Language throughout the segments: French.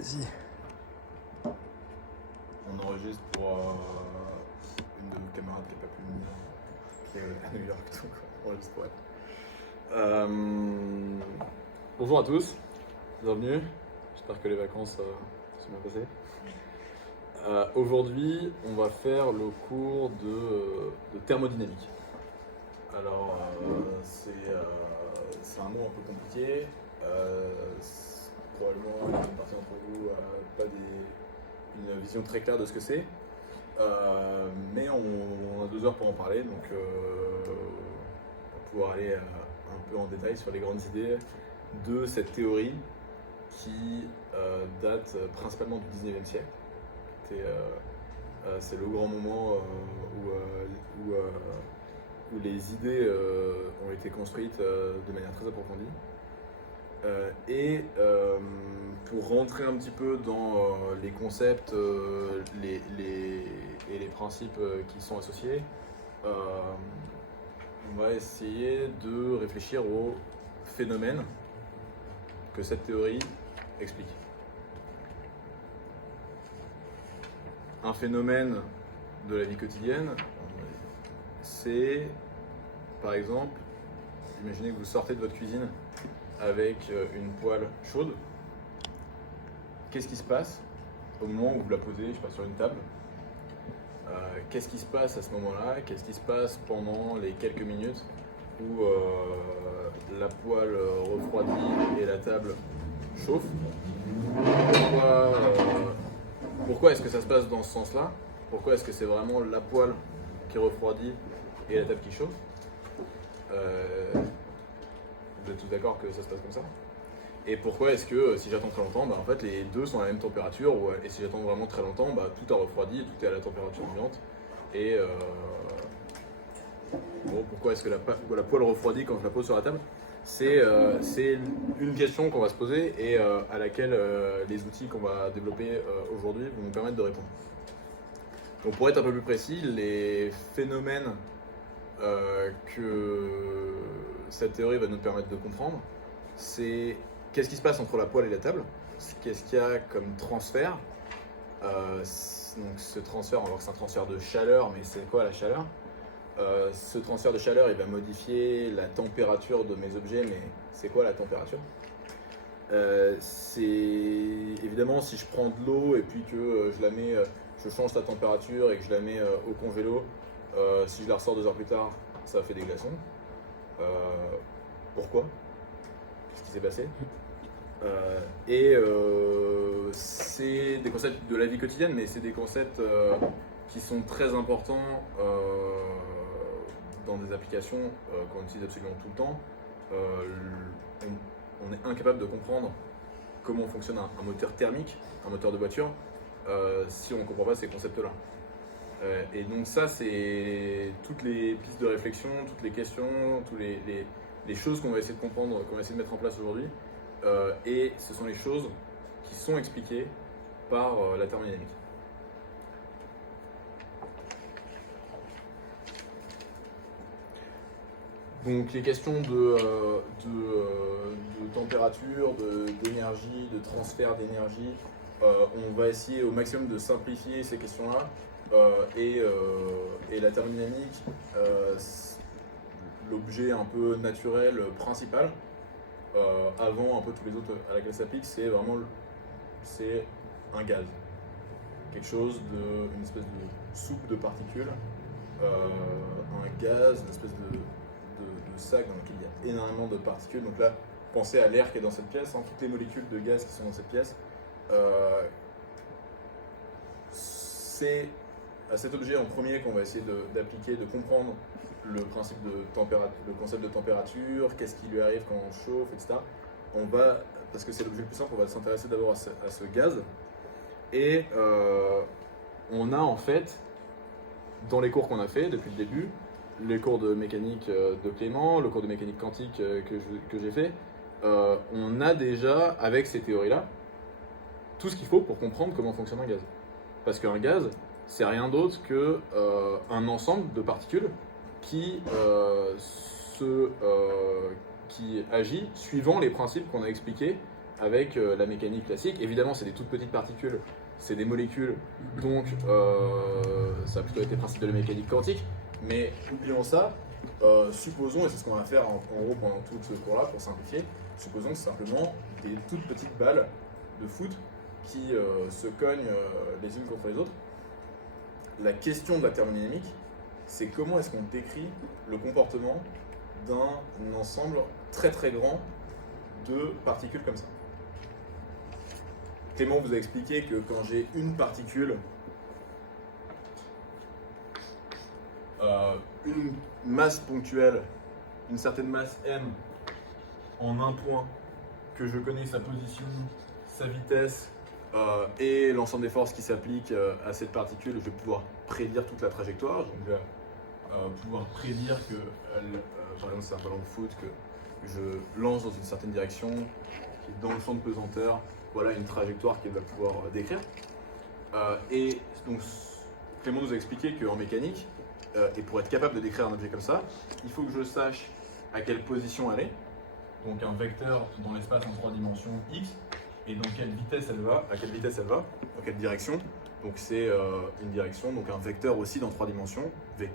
Vas-y. On enregistre pour une de nos camarades qui n'a pas pu venir, qui est à New York, donc on enregistre pour elle. Bonjour à tous, bienvenue. J'espère que les vacances se sont bien passées. Aujourd'hui, on va faire le cours de thermodynamique. Alors, c'est un mot un peu compliqué. Probablement, une partie d'entre vous n'a pas une vision très claire de ce que c'est. Mais on a 2 heures pour en parler, donc on va pouvoir aller un peu en détail sur les grandes idées de cette théorie qui date principalement du 19e siècle. C'est le grand moment où les idées ont été construites de manière très approfondie. Pour rentrer un petit peu dans les concepts et les principes qui sont associés, on va essayer de réfléchir aux phénomènes que cette théorie explique. Un phénomène de la vie quotidienne, c'est par exemple, imaginez que vous sortez de votre cuisine avec une poêle chaude. Qu'est-ce qui se passe au moment où vous la posez, je sais pas, sur une table? Qu'est-ce qui se passe à ce moment-là? Qu'est-ce qui se passe pendant les quelques minutes où la poêle refroidit et la table chauffe? Pourquoi est-ce que ça se passe dans ce sens-là? Pourquoi est-ce que c'est vraiment la poêle qui refroidit et la table qui chauffe? Vous êtes tous d'accord que ça se passe comme ça? Et pourquoi est-ce que si j'attends très longtemps, en fait les deux sont à la même température, et si j'attends vraiment très longtemps, tout a refroidi, tout est à la température ambiante. Et pourquoi est-ce que la poêle refroidit quand je la pose sur la table? C'est une question qu'on va se poser et à laquelle les outils qu'on va développer aujourd'hui vont nous permettre de répondre. Donc pour être un peu plus précis, les phénomènes que cette théorie va nous permettre de comprendre, c'est qu'est-ce qui se passe entre la poêle et la table, qu'est-ce qu'il y a comme transfert. Donc ce transfert, on va voir que c'est un transfert de chaleur, mais c'est quoi la chaleur? Ce transfert de chaleur, il va modifier la température de mes objets, mais c'est quoi la température? C'est évidemment si je prends de l'eau et puis que je la mets, je change sa température et que je la mets au congélo, si je la ressors 2 heures plus tard, ça fait des glaçons. Pourquoi? Qu'est-ce qui s'est passé? C'est des concepts de la vie quotidienne, mais c'est des concepts qui sont très importants dans des applications qu'on utilise absolument tout le temps. On est incapable de comprendre comment fonctionne un moteur thermique, un moteur de voiture, si on ne comprend pas ces concepts-là. Et donc ça, c'est toutes les pistes de réflexion, toutes les questions, toutes les choses qu'on va essayer de comprendre, qu'on va essayer de mettre en place aujourd'hui. Et ce sont les choses qui sont expliquées par la thermodynamique. Donc les questions de température, d'énergie, de transfert d'énergie, on va essayer au maximum de simplifier ces questions-là. Et la thermodynamique, l'objet un peu naturel principal, avant un peu tous les autres à laquelle ça s'applique, c'est vraiment un gaz. Quelque chose une espèce de soupe de particules, un gaz, une espèce de sac dans lequel il y a énormément de particules. Donc là, pensez à l'air qui est dans cette pièce, toutes les molécules de gaz qui sont dans cette pièce. C'est à cet objet en premier qu'on va essayer d'appliquer, de comprendre le principe le concept de température, qu'est-ce qui lui arrive quand on chauffe, etc. Parce que c'est l'objet le plus simple, on va s'intéresser d'abord à ce gaz. Et on a en fait, dans les cours qu'on a fait depuis le début, les cours de mécanique de Clément, le cours de mécanique quantique que j'ai fait, on a déjà, avec ces théories-là, tout ce qu'il faut pour comprendre comment fonctionne un gaz. Parce qu'un gaz, c'est rien d'autre qu'un ensemble de particules qui agit suivant les principes qu'on a expliqués avec la mécanique classique. Évidemment, c'est des toutes petites particules, c'est des molécules, donc ça a plutôt été le principe de la mécanique quantique. Mais oublions ça, supposons, et c'est ce qu'on va faire en gros pendant tout ce cours-là pour simplifier, supposons que c'est simplement des toutes petites balles de foot qui se cognent les unes contre les autres. La question de la thermodynamique, c'est comment est-ce qu'on décrit le comportement d'un ensemble très très grand de particules comme ça. Clément vous a expliqué que quand j'ai une particule, une masse ponctuelle, une certaine masse m en un point, que je connais sa position, sa vitesse et l'ensemble des forces qui s'appliquent à cette particule, je vais pouvoir prédire toute la trajectoire. Donc, je vais pouvoir prédire que, par exemple, c'est un ballon de foot que je lance dans une certaine direction, dans le champ de pesanteur, voilà une trajectoire qu'elle va pouvoir décrire. Et donc, Clément nous a expliqué qu'en mécanique, et pour être capable de décrire un objet comme ça, il faut que je sache à quelle position elle est, donc un vecteur dans l'espace en 3 dimensions x, et dans quelle vitesse elle va, à quelle vitesse elle va, dans quelle direction. Donc c'est une direction, donc un vecteur aussi dans 3 dimensions, v.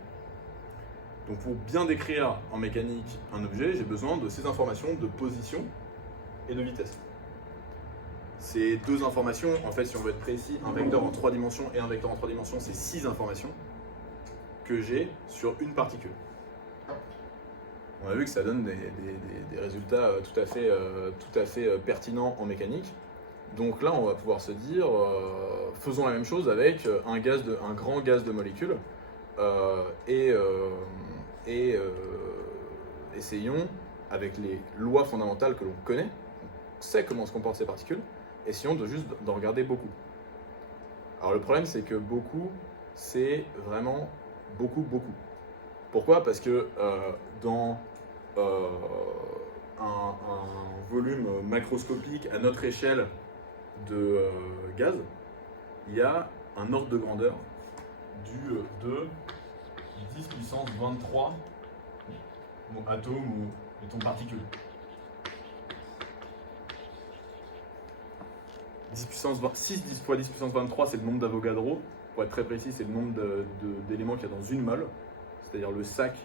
Donc pour bien décrire en mécanique un objet, j'ai besoin de ces informations de position et de vitesse. Ces deux informations, en fait, si on veut être précis, un vecteur en 3 dimensions et un vecteur en 3 dimensions, c'est 6 informations que j'ai sur une particule. On a vu que ça donne des résultats tout à fait pertinents en mécanique. Donc là, on va pouvoir se dire, faisons la même chose avec un grand gaz de molécules essayons, avec les lois fondamentales que l'on connaît, on sait comment se comportent ces particules, essayons d'en regarder beaucoup. Alors le problème, c'est que beaucoup, c'est vraiment beaucoup. Pourquoi ? Parce que dans un volume macroscopique à notre échelle de gaz, il y a un ordre de grandeur de 10 puissance 23 atomes ou mettons particules. 10 fois 10 puissance 23, c'est le nombre d'Avogadro. Pour être très précis, c'est le nombre d'éléments qu'il y a dans une mole, c'est-à-dire le sac,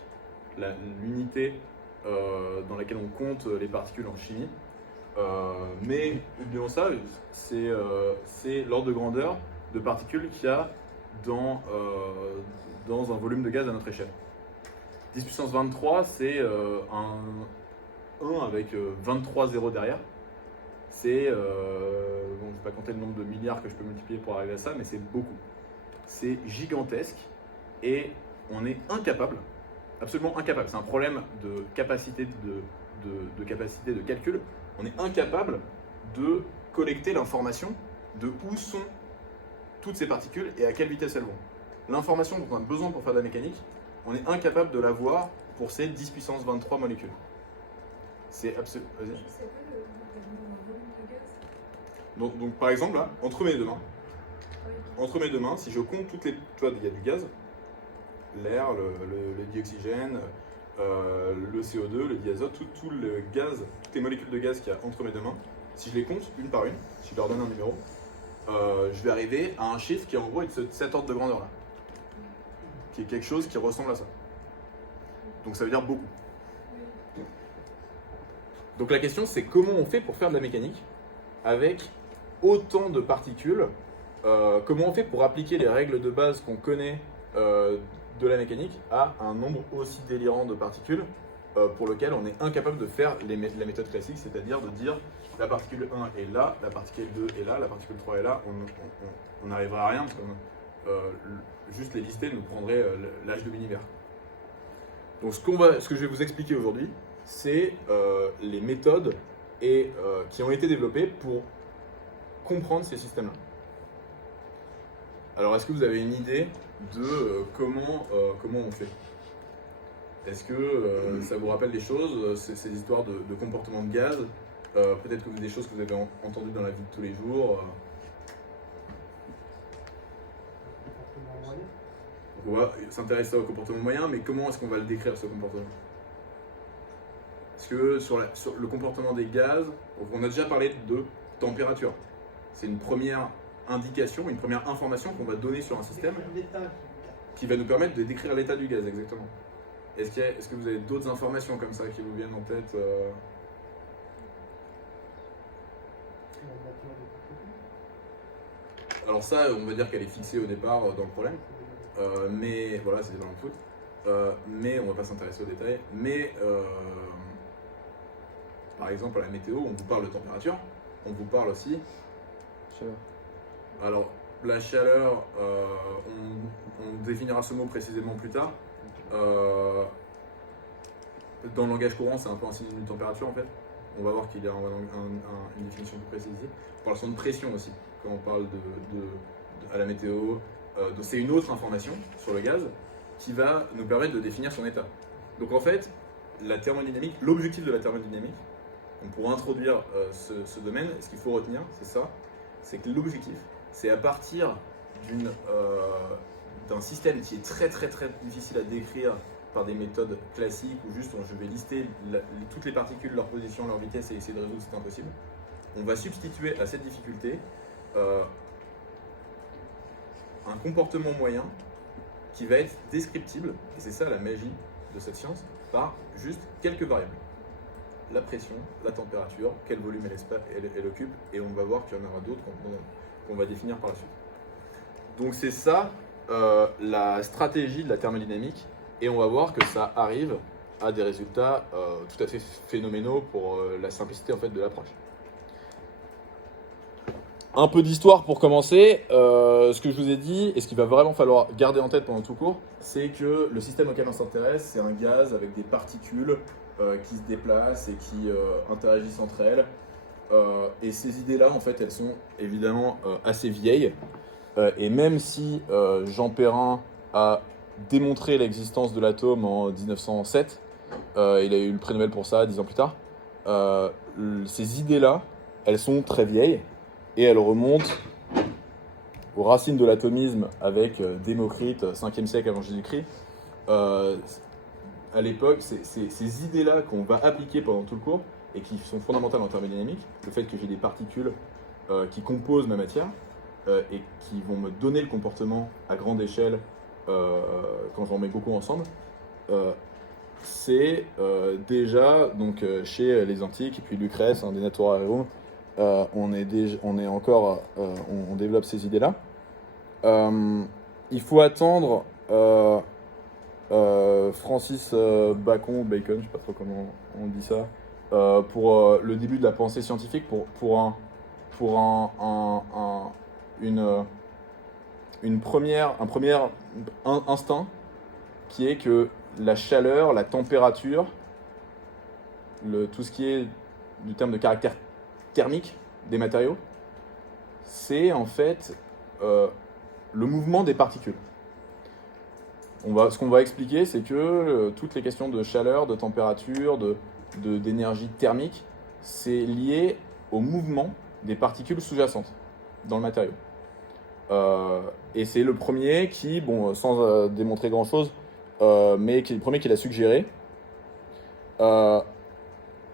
l'unité dans laquelle on compte les particules en chimie. Mais oublions ça, c'est l'ordre de grandeur de particules qu'il y a dans un volume de gaz à notre échelle. 10 puissance 23, c'est un 1 avec 23 zéros derrière. C'est, je ne vais pas compter le nombre de milliards que je peux multiplier pour arriver à ça, mais c'est beaucoup. C'est gigantesque et on est incapable, absolument incapable. C'est un problème de capacité de calcul. On est incapable de collecter l'information de où sont toutes ces particules et à quelle vitesse elles vont. L'information dont on a besoin pour faire de la mécanique, on est incapable de l'avoir pour ces 10 puissance 23 molécules. C'est absolument... Vas-y. Je sais pas le volume de gaz. Donc par exemple, là, entre mes deux mains, si je compte toutes les... Tu vois, il y a du gaz, l'air, le dioxygène, le CO2, le diazote, tout le gaz, toutes les molécules de gaz qu'il y a entre mes deux mains, si je les compte une par une, si je leur donne un numéro, je vais arriver à un chiffre qui en gros est de cet ordre de grandeur là, qui est quelque chose qui ressemble à ça. Donc ça veut dire beaucoup. Donc la question c'est comment on fait pour faire de la mécanique avec autant de particules, comment on fait pour appliquer les règles de base qu'on connaît de la mécanique à un nombre aussi délirant de particules pour lequel on est incapable de faire la méthode classique, c'est-à-dire de dire la particule 1 est là, la particule 2 est là, la particule 3 est là, on n'arrivera à rien parce que juste les lister nous prendrait l'âge de l'univers. Donc ce que je vais vous expliquer aujourd'hui, c'est les méthodes qui ont été développées pour comprendre ces systèmes-là. Alors est-ce que vous avez une idée de comment on fait ? Est-ce que ça vous rappelle des choses, ces histoires de comportement de gaz, peut-être que des choses que vous avez entendues dans la vie de tous les jours Donc on va s'intéresser au comportement moyen, mais comment est-ce qu'on va le décrire ce comportement ? Parce que sur le comportement des gaz, on a déjà parlé de température. C'est une première indication, une première information qu'on va donner sur un système qui va nous permettre de décrire l'état du gaz, exactement. Est-ce que vous avez d'autres informations comme ça qui vous viennent en tête Alors ça, on va dire qu'elle est fixée au départ dans le problème. Mais voilà, c'était dans le foot. Mais on ne va pas s'intéresser aux détails. Mais par exemple, à la météo, on vous parle de température. On vous parle aussi. Chaleur. Alors, la chaleur, on définira ce mot précisément plus tard. Dans le langage courant, c'est un peu un signe d'une température en fait. On va voir qu'il y a une définition plus précise ici. On parle de pression aussi, quand on parle à la météo. C'est une autre information sur le gaz qui va nous permettre de définir son état. Donc en fait, la thermodynamique, l'objectif de la thermodynamique, pour introduire ce domaine, ce qu'il faut retenir, c'est ça, c'est que l'objectif, c'est à partir d'un système qui est très difficile à décrire par des méthodes classiques où juste je vais lister toutes les particules, leur position, leur vitesse et essayer de résoudre, c'est impossible. On va substituer à cette difficulté un comportement moyen qui va être descriptible, et c'est ça la magie de cette science, par juste quelques variables. La pression, la température, quel volume elle occupe, et on va voir qu'il y en aura d'autres qu'on va définir par la suite. Donc c'est ça la stratégie de la thermodynamique, et on va voir que ça arrive à des résultats tout à fait phénoménaux pour la simplicité en fait, de l'approche. Un peu d'histoire pour commencer. Ce que je vous ai dit, et ce qu'il va vraiment falloir garder en tête pendant tout le cours, c'est que le système auquel on s'intéresse, c'est un gaz avec des particules qui se déplacent et qui interagissent entre elles. Et ces idées-là, en fait, elles sont évidemment assez vieilles. Et même si Jean Perrin a démontré l'existence de l'atome en 1907, il a eu le prix Nobel pour ça 10 ans plus tard, ces idées-là, elles sont très vieilles et elles remontent aux racines de l'atomisme avec Démocrite, 5e siècle avant Jésus-Christ. À l'époque, ces idées-là qu'on va appliquer pendant tout le cours et qui sont fondamentales en thermodynamique, le fait que j'ai des particules qui composent ma matière et qui vont me donner le comportement à grande échelle quand j'en mets beaucoup ensemble, c'est déjà donc, chez les antiques et puis Lucrèce, De Natura Rerum, on développe ces idées-là. Il faut attendre Francis Bacon, Bacon, je ne sais pas trop comment on dit ça, pour le début de la pensée scientifique, pour un premier instinct qui est que la chaleur, la température, tout ce qui est du terme de caractère thermique des matériaux, c'est en fait le mouvement des particules. Ce qu'on va expliquer, c'est que toutes les questions de chaleur, de température, d'énergie thermique, c'est lié au mouvement des particules sous-jacentes dans le matériau. Et c'est le premier qui, sans démontrer grand-chose, mais qui est le premier qui l'a suggéré.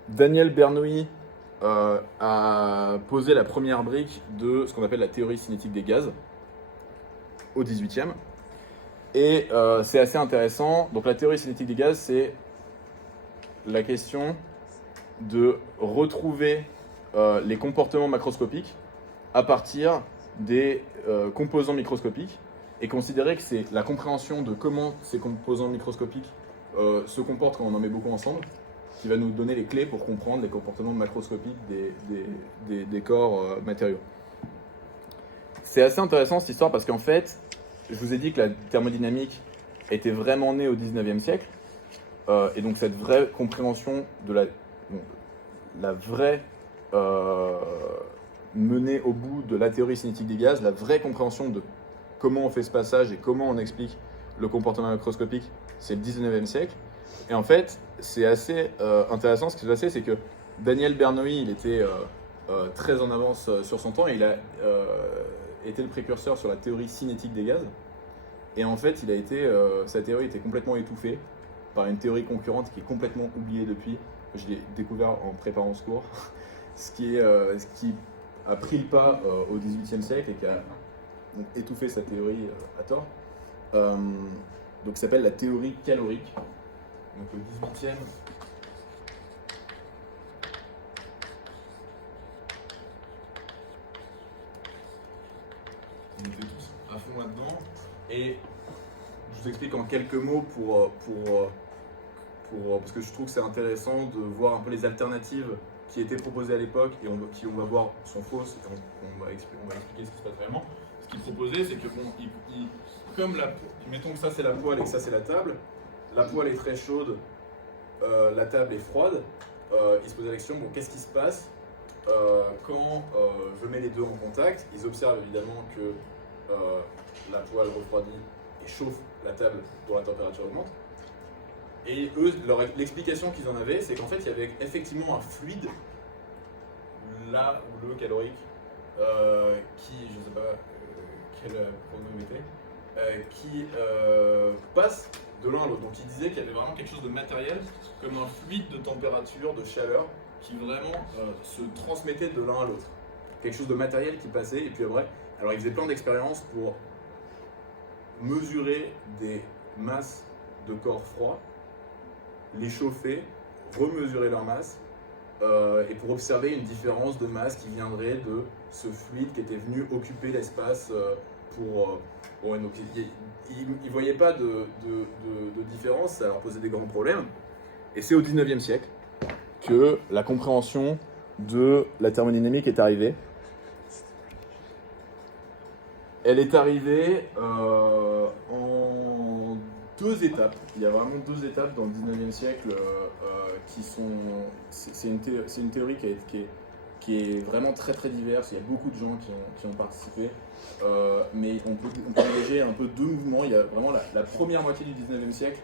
Daniel Bernoulli a posé la première brique de ce qu'on appelle la théorie cinétique des gaz au XVIIIe. Et c'est assez intéressant. Donc la théorie cinétique des gaz, c'est la question de retrouver les comportements macroscopiques à partir des composants microscopiques et considérer que c'est la compréhension de comment ces composants microscopiques se comportent quand on en met beaucoup ensemble qui va nous donner les clés pour comprendre les comportements macroscopiques des corps matériaux. C'est assez intéressant cette histoire parce qu'en fait, je vous ai dit que la thermodynamique était vraiment née au 19e siècle et donc cette vraie compréhension de la vraie menée au bout de la théorie cinétique des gaz, la vraie compréhension de comment on fait ce passage et comment on explique le comportement macroscopique, c'est le 19e siècle. Et en fait, c'est assez intéressant. Ce qui s'est passé, c'est que Daniel Bernoulli, il était très en avance sur son temps et il a été le précurseur sur la théorie cinétique des gaz. Et en fait, sa théorie était complètement étouffée par une théorie concurrente qui est complètement oubliée depuis, je l'ai découvert en préparant ce cours, ce qui a pris le pas au XVIIIe siècle et qui a donc, étouffé sa théorie à tort. Donc, ça s'appelle la théorie calorique. Donc, le XVIIIe. On était tous à fond là-dedans. Et je vous explique en quelques mots parce que je trouve que c'est intéressant de voir un peu les alternatives qui étaient proposées à l'époque et qui, on va voir, sont fausses. Et on va expliquer ce qui se passe réellement. Ce qu'il proposait, c'est que, bon, mettons que ça c'est la poêle et que ça c'est la table. La poêle est très chaude, la table est froide. Il se posait la question, bon, qu'est-ce qui se passe quand je mets les deux en contact? Ils observent évidemment que la poêle refroidit et chauffe la table dont la température augmente. Et eux, l'explication qu'ils en avaient, c'est qu'en fait, il y avait effectivement un fluide, là où le calorique, qui, je ne sais pas quel pronom était, qui passe de l'un à l'autre. Donc ils disaient qu'il y avait vraiment quelque chose de matériel, comme un fluide de température, de chaleur, qui vraiment se transmettait de l'un à l'autre. Quelque chose de matériel qui passait, et puis après, alors ils faisaient plein d'expériences pour mesurer des masses de corps froids, les chauffer, remesurer leur masse, et pour observer une différence de masse qui viendrait de ce fluide qui était venu occuper l'espace donc ils ne voyaient pas de différence, ça leur posait des grands problèmes. Et c'est au 19e siècle que la compréhension de la thermodynamique est arrivée. Elle est arrivée en deux étapes. Il y a vraiment deux étapes dans le 19e siècle qui sont... C'est une théorie qui est vraiment très très diverse. Il y a beaucoup de gens qui ont participé. Mais on peut engager un peu deux mouvements. Il y a vraiment la première moitié du 19e siècle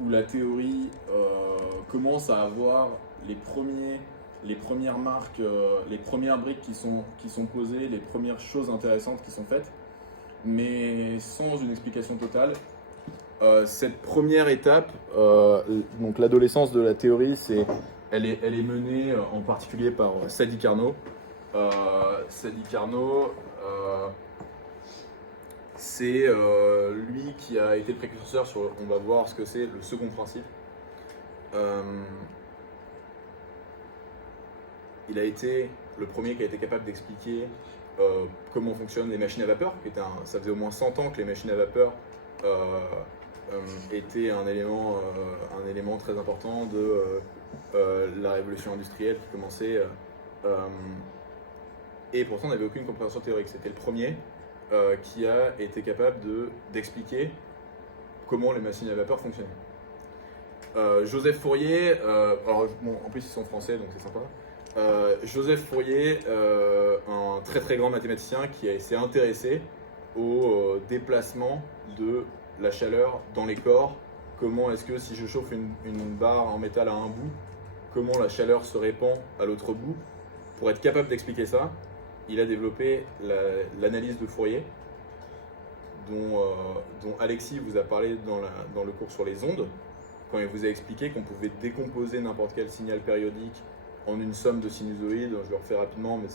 où la théorie commence à avoir les premières marques, les premières briques qui sont posées, les premières choses intéressantes qui sont faites, mais sans une explication totale. Cette première étape, donc l'adolescence de la théorie, elle est menée en particulier par Sadi Carnot. Sadi Carnot, c'est lui qui a été précurseur sur, on va voir ce que c'est le second principe. Il a été le premier qui a été capable d'expliquer comment fonctionnent les machines à vapeur. Ça faisait au moins 100 ans que les machines à vapeur étaient un élément très important de la révolution industrielle qui commençait. Et pourtant, on n'avait aucune compréhension théorique. C'était le premier qui a été capable d'expliquer comment les machines à vapeur fonctionnaient. Joseph Fourier, alors bon, en plus ils sont français donc c'est sympa. Joseph Fourier, un très très grand mathématicien qui s'est intéressé au déplacement de la chaleur dans les corps. Comment est-ce que si je chauffe une barre en métal à un bout, comment la chaleur se répand à l'autre bout? Pour être capable d'expliquer ça, il a développé l'analyse de Fourier, dont Alexis vous a parlé dans le cours sur les ondes, quand il vous a expliqué qu'on pouvait décomposer n'importe quel signal périodique en une somme de sinusoïdes. Je le refais rapidement, mais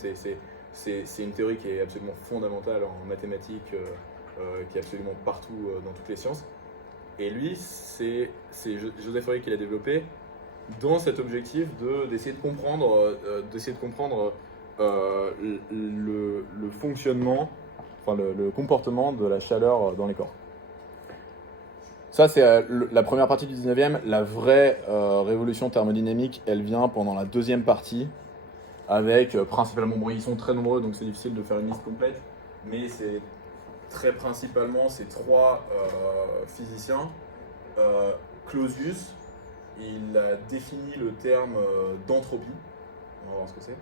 c'est une théorie qui est absolument fondamentale en mathématiques, qui est absolument partout dans toutes les sciences. Et lui, c'est Joseph Fourier qui l'a développé dans cet objectif d'essayer de comprendre, le fonctionnement, enfin le comportement de la chaleur dans les corps. Ça, c'est la première partie du 19e. La vraie révolution thermodynamique, elle vient pendant la deuxième partie, avec principalement, bon, ils sont très nombreux, donc c'est difficile de faire une liste complète, mais c'est très principalement ces trois physiciens. Clausius, il a défini le terme d'entropie, on va voir ce que c'est.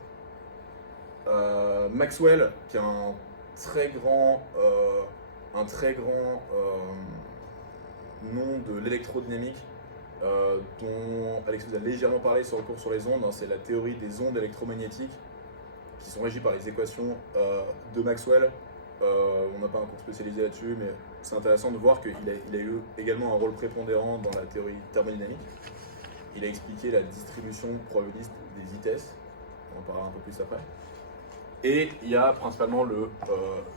Maxwell, qui est un très grand nom de l'électrodynamique, dont Alexis vous a légèrement parlé sur le cours sur les ondes, hein, c'est la théorie des ondes électromagnétiques qui sont régies par les équations de Maxwell. On n'a pas un cours spécialisé là-dessus, mais c'est intéressant de voir qu'il a eu également un rôle prépondérant dans la théorie thermodynamique. il a expliqué la distribution probabiliste des vitesses, on en parlera un peu plus après. Et il y a principalement le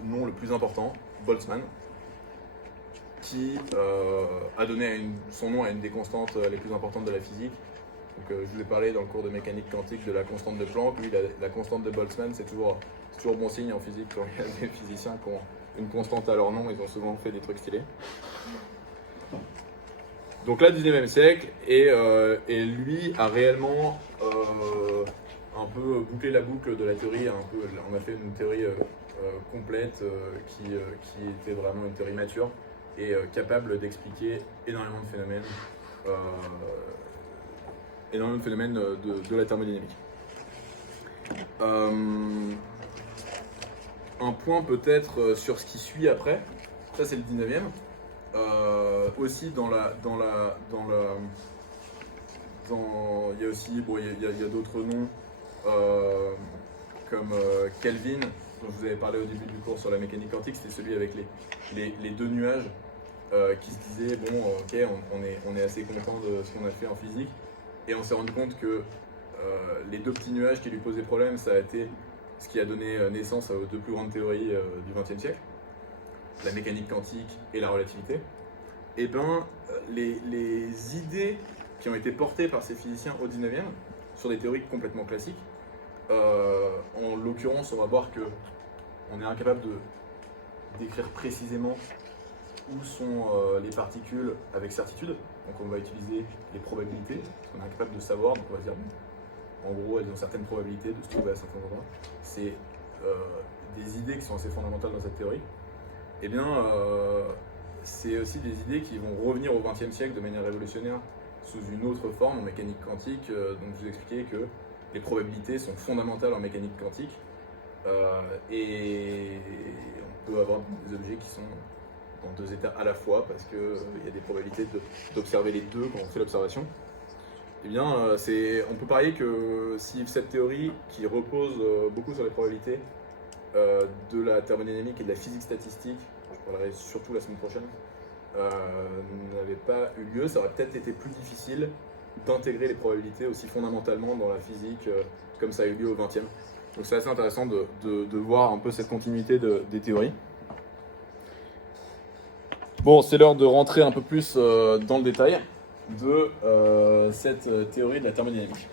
nom le plus important, Boltzmann, qui a donné son nom à une des constantes les plus importantes de la physique. Donc, je vous ai parlé dans le cours de mécanique quantique de la constante de Planck. Lui, la constante de Boltzmann, c'est toujours bon signe en physique quand il y a des physiciens qui ont une constante à leur nom, ils ont souvent fait des trucs stylés. Donc là, 19e siècle, et lui a réellement un peu bouclé la boucle de la théorie. On a fait une théorie complète qui était vraiment une théorie mature et capable d'expliquer énormément de phénomènes, de la thermodynamique. Un point peut-être sur ce qui suit après, ça c'est le 19e. Aussi il y a aussi il y a d'autres noms comme Kelvin, dont je vous avais parlé au début du cours sur la mécanique quantique. C'était celui avec les deux nuages qui se disaient bon ok, on est assez content de ce qu'on a fait en physique, et on s'est rendu compte que les deux petits nuages qui lui posaient problème, ça a été ce qui a donné naissance aux deux plus grandes théories du XXe siècle, la mécanique quantique et la relativité. Et bien, les idées qui ont été portées par ces physiciens au 19e sur des théories complètement classiques, en l'occurrence, on va voir qu'on est incapable d'écrire précisément où sont les particules avec certitude. Donc on va utiliser les probabilités, parce qu'on est incapable de savoir, donc on va dire en gros, elles ont certaines probabilités de se trouver à certains endroits. C'est des idées qui sont assez fondamentales dans cette théorie. Eh bien, c'est aussi des idées qui vont revenir au XXe siècle de manière révolutionnaire sous une autre forme en mécanique quantique. Donc je vous expliquais que les probabilités sont fondamentales en mécanique quantique, et on peut avoir des objets qui sont dans deux états à la fois parce qu'il y a des probabilités d'observer les deux quand on fait l'observation. Eh bien, on peut parier que si cette théorie, qui repose beaucoup sur les probabilités de la thermodynamique et de la physique statistique, je parlerai surtout la semaine prochaine, n'avait pas eu lieu, ça aurait peut-être été plus difficile d'intégrer les probabilités aussi fondamentalement dans la physique comme ça a eu lieu au XXe. Donc c'est assez intéressant de voir un peu cette continuité des théories. Bon, c'est l'heure de rentrer un peu plus dans le détail de cette théorie de la thermodynamique.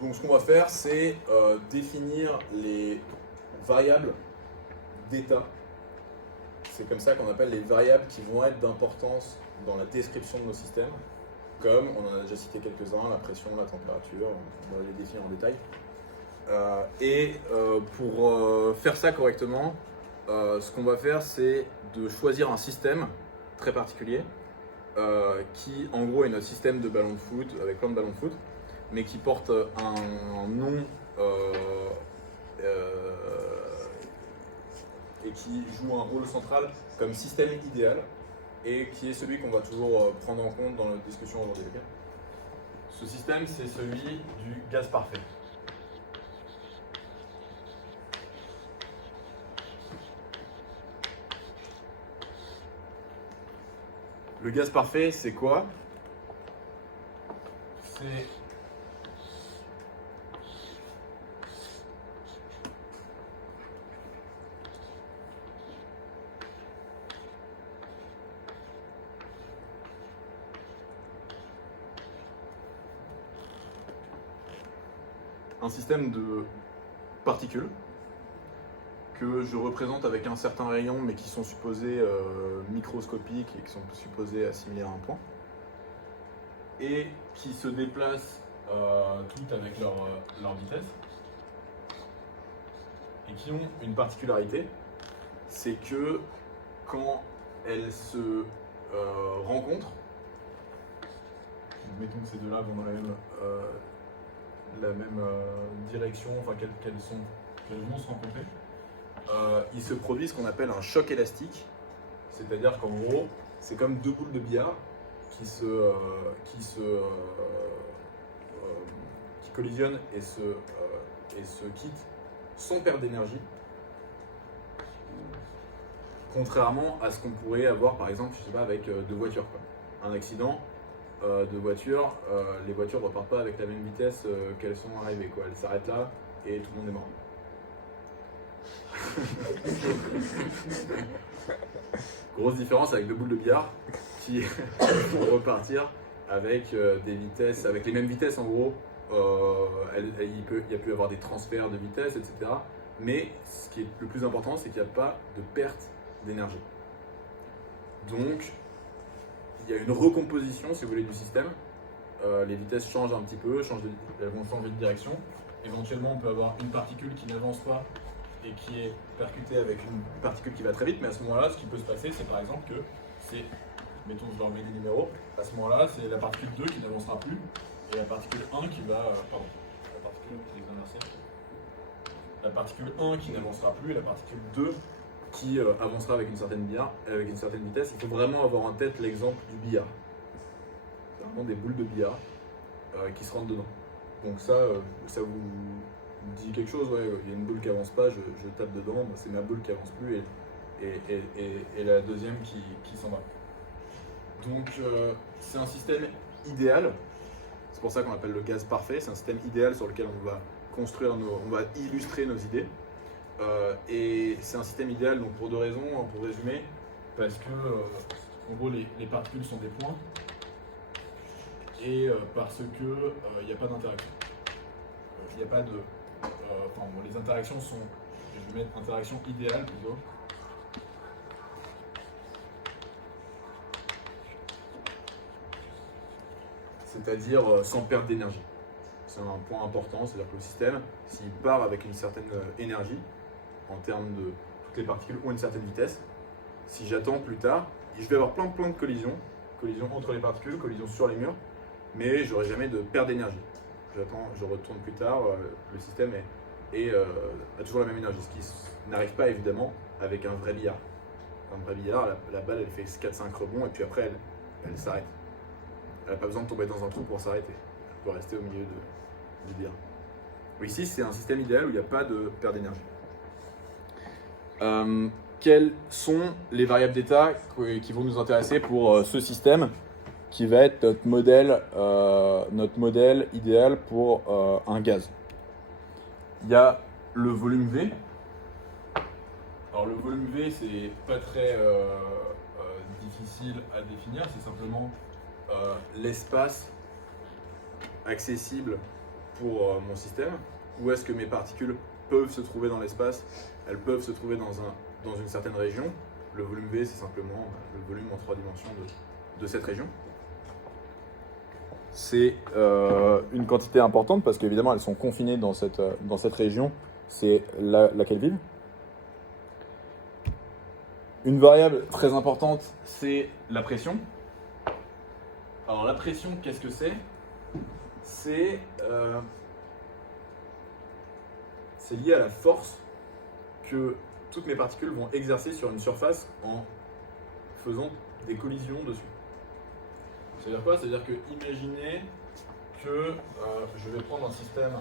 Donc ce qu'on va faire, c'est définir les variables d'état. C'est comme ça qu'on appelle les variables qui vont être d'importance dans la description de nos systèmes, comme on en a déjà cité quelques-uns, la pression, la température, on va les définir en détail. Pour faire ça correctement, ce qu'on va faire, c'est de choisir un système très particulier qui, en gros, est notre système de ballon de foot, avec plein de ballons de foot, mais qui porte un nom et qui joue un rôle central comme système idéal, et qui est celui qu'on va toujours prendre en compte dans notre discussion aujourd'hui. Ce système, c'est celui du gaz parfait. Le gaz parfait, c'est quoi? C'est un système de particules que je représente avec un certain rayon, mais qui sont supposés microscopiques et qui sont supposés assimiler à un point, et qui se déplacent toutes avec leur vitesse, et qui ont une particularité, c'est que quand elles se rencontrent, mettons que ces deux-là vont dans la même direction, enfin qu'elles vont se rencontrer, il se produit ce qu'on appelle un choc élastique, c'est-à-dire qu'en gros, c'est comme deux boules de billard qui collisionnent et se quittent sans perdre d'énergie. Contrairement à ce qu'on pourrait avoir par exemple, je sais pas, avec deux voitures, quoi. Un accident de voiture, les voitures ne repartent pas avec la même vitesse qu'elles sont arrivées, quoi. Elles s'arrêtent là et tout le monde est mort. Grosse différence avec deux boules de billard qui vont repartir avec des vitesses, avec les mêmes vitesses en gros. Il y a pu y avoir des transferts de vitesse, etc. Mais ce qui est le plus important, c'est qu'il n'y a pas de perte d'énergie. Donc, il y a une recomposition, si vous voulez, du système. Les vitesses changent un petit peu, elles vont changer de direction. Éventuellement, on peut avoir une particule qui n'avance pas et qui est percutée avec une particule qui va très vite. Mais à ce moment-là, ce qui peut se passer, c'est par exemple que c'est, mettons, je leur mets des numéros. À ce moment-là, c'est la particule 2 qui n'avancera plus et la particule 1 qui va... la particule 1 qui n'avancera plus et la particule 2 qui avancera avec une certaine vitesse. Il faut vraiment avoir en tête l'exemple du billard. C'est vraiment des boules de billard qui se rentrent dedans. Donc ça vous dit quelque chose, ouais, il y a une boule qui avance pas, je tape dedans, c'est ma boule qui avance plus et la deuxième qui s'en va. Donc c'est un système idéal, c'est pour ça qu'on appelle le gaz parfait, c'est un système idéal sur lequel on va on va illustrer nos idées. Et c'est un système idéal donc pour deux raisons, pour résumer, parce que en gros les particules sont des points et parce que il n'y a pas d'interaction. Il n'y a pas de... les interactions sont, je vais mettre interaction idéale plutôt. C'est-à-dire sans perte d'énergie. C'est un point important, c'est-à-dire que le système, s'il part avec une certaine énergie, en termes de toutes les particules ont une certaine vitesse, si j'attends plus tard, je vais avoir plein de collisions entre les particules, collisions sur les murs, mais je n'aurai jamais de perte d'énergie. Je retourne plus tard, le système a toujours la même énergie, ce qui n'arrive pas évidemment avec un vrai billard. Un vrai billard, la balle elle fait 4-5 rebonds et puis après elle s'arrête. Elle n'a pas besoin de tomber dans un trou pour s'arrêter. Elle peut rester au milieu du billard. Ici, c'est un système idéal où il n'y a pas de perte d'énergie. Quelles sont les variables d'état qui vont nous intéresser pour ce système qui va être notre modèle idéal pour un gaz? Il y a le volume V. Alors le volume V, c'est pas très difficile à définir, c'est simplement l'espace accessible pour mon système. Où est-ce que mes particules peuvent se trouver dans l'espace? Elles peuvent se trouver dans une certaine région. Le volume V, c'est simplement le volume en 3 dimensions de cette région. C'est une quantité importante parce qu'évidemment elles sont confinées dans cette région. C'est laquelle ville. Une variable très importante, c'est la pression. Alors la pression, qu'est-ce que c'est? C'est lié à la force que toutes mes particules vont exercer sur une surface en faisant des collisions dessus. C'est-à-dire quoi? C'est-à-dire que imaginez que je vais prendre un système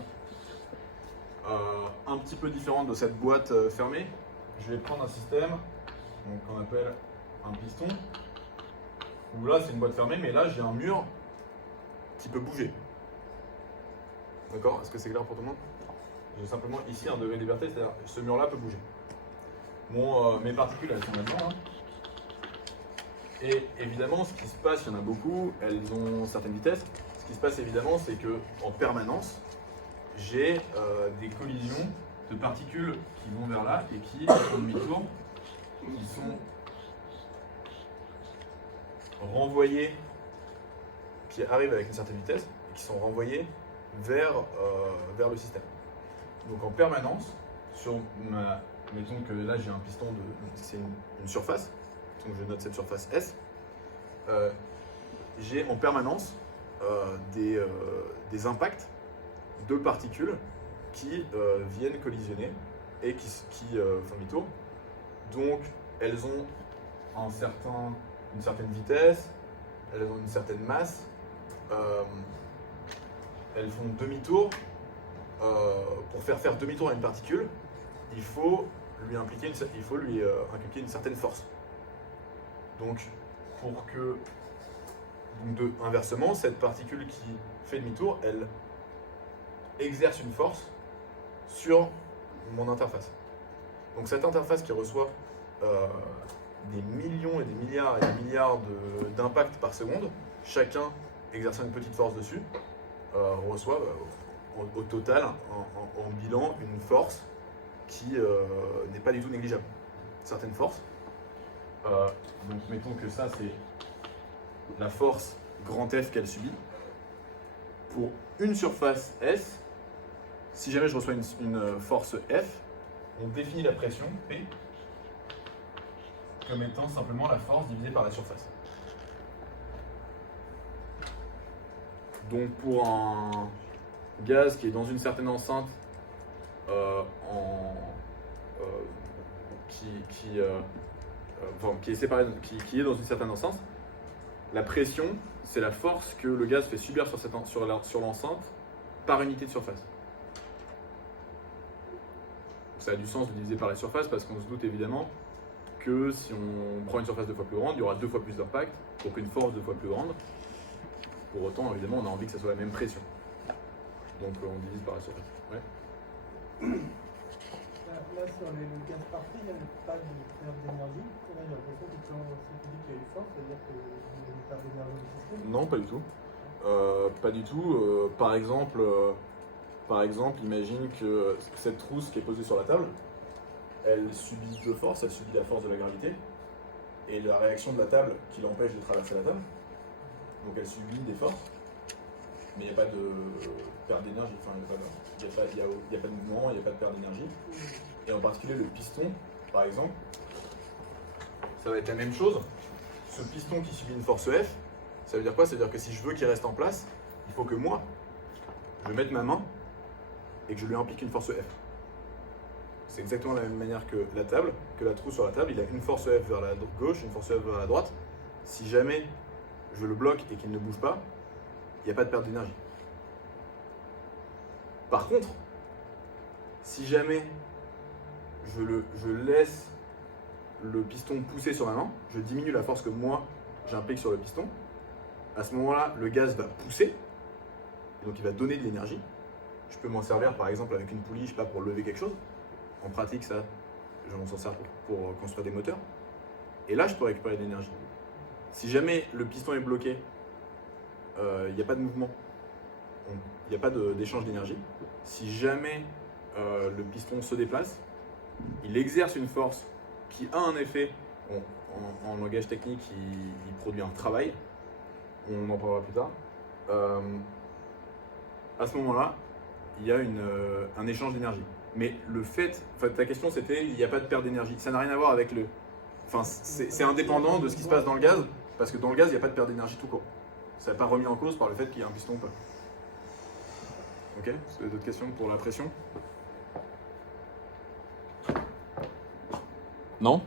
un petit peu différent de cette boîte fermée. Je vais prendre un système qu'on appelle un piston, où là c'est une boîte fermée, mais là j'ai un mur qui peut bouger. D'accord? Est-ce que c'est clair pour tout le monde? J'ai simplement ici un degré de liberté, c'est-à-dire que ce mur-là peut bouger. Mes particules, elles sont là-dedans. Et évidemment, ce qui se passe, il y en a beaucoup, elles ont certaines vitesses. Ce qui se passe évidemment, c'est qu'en permanence, j'ai des collisions de particules qui vont vers là et qui font demi-tour, qui sont renvoyées, qui arrivent avec une certaine vitesse et qui sont renvoyées vers le système. Donc en permanence, mettons que là j'ai un piston c'est une surface, donc je note cette surface S, j'ai en permanence des impacts de particules qui viennent collisionner et qui font demi-tour. Donc elles ont un certain une certaine vitesse, elles ont une certaine masse, elles font demi-tour. Pour faire demi-tour à une particule, il faut lui inculquer une certaine force. Donc, inversement, cette particule qui fait demi-tour, elle exerce une force sur mon interface. Donc cette interface qui reçoit des millions et des milliards d'impacts par seconde, chacun exerçant une petite force dessus, reçoit au total, en bilan, une force qui n'est pas du tout négligeable. Certaines forces. Donc mettons que ça c'est la force grand F qu'elle subit. Pour une surface S, si jamais je reçois une force F, on définit la pression P comme étant simplement la force divisée par la surface. Donc pour un gaz qui est dans une certaine enceinte, qui est séparé, qui est dans une certaine enceinte, la pression, c'est la force que le gaz fait subir sur l'enceinte par unité de surface. Ça a du sens de diviser par la surface parce qu'on se doute évidemment que si on prend une surface 2 fois plus grande, il y aura 2 fois plus d'impact, donc une force 2 fois plus grande. Pour autant, évidemment, on a envie que ça soit la même pression. Donc on divise par la surface. Ouais. Là, sur le gaz parfait, il n'y a pas de perte d'énergie. Là, j'ai l'impression que quand c'est dit qu'il y a une force, ça veut dire qu'il y a une perte d'énergie du système. Non, pas du tout. Pas du tout. Par exemple, imagine que cette trousse qui est posée sur la table, elle subit 2 forces. Elle subit la force de la gravité et la réaction de la table qui l'empêche de traverser la table. Donc elle subit des forces, mais il n'y a pas de perte d'énergie. Enfin, il n'y a pas de mouvement, il n'y a pas de perte d'énergie. Et en particulier le piston, par exemple, ça va être la même chose. Ce piston qui subit une force F, ça veut dire quoi? Ça veut dire que si je veux qu'il reste en place, il faut que moi, je mette ma main et que je lui implique une force F. C'est exactement la même manière que la table, que la trousse sur la table. Il a une force F vers la gauche, une force F vers la droite. Si jamais je le bloque et qu'il ne bouge pas, il n'y a pas de perte d'énergie. Par contre, si jamais je laisse le piston pousser sur ma main, je diminue la force que moi j'implique sur le piston, à ce moment-là, le gaz va pousser, et donc il va donner de l'énergie. Je peux m'en servir par exemple avec une poulie, je sais pas, pour lever quelque chose. En pratique, ça, je m'en sers pour construire des moteurs. Et là, je peux récupérer de l'énergie. Si jamais le piston est bloqué, il n'y a pas de mouvement, il n'y a pas d'échange d'énergie. Si jamais le piston se déplace, il exerce une force qui a un effet, en langage technique, il produit un travail, on en parlera plus tard. À ce moment-là, il y a un échange d'énergie. Mais le fait, ta question c'était, il n'y a pas de perte d'énergie. Ça n'a rien à voir avec le... Enfin, c'est indépendant de ce qui se passe dans le gaz, parce que dans le gaz, il n'y a pas de perte d'énergie tout court. Ça n'est pas remis en cause par le fait qu'il y a un piston ou pas. Ok? Vous avez d'autres questions pour la pression? Non?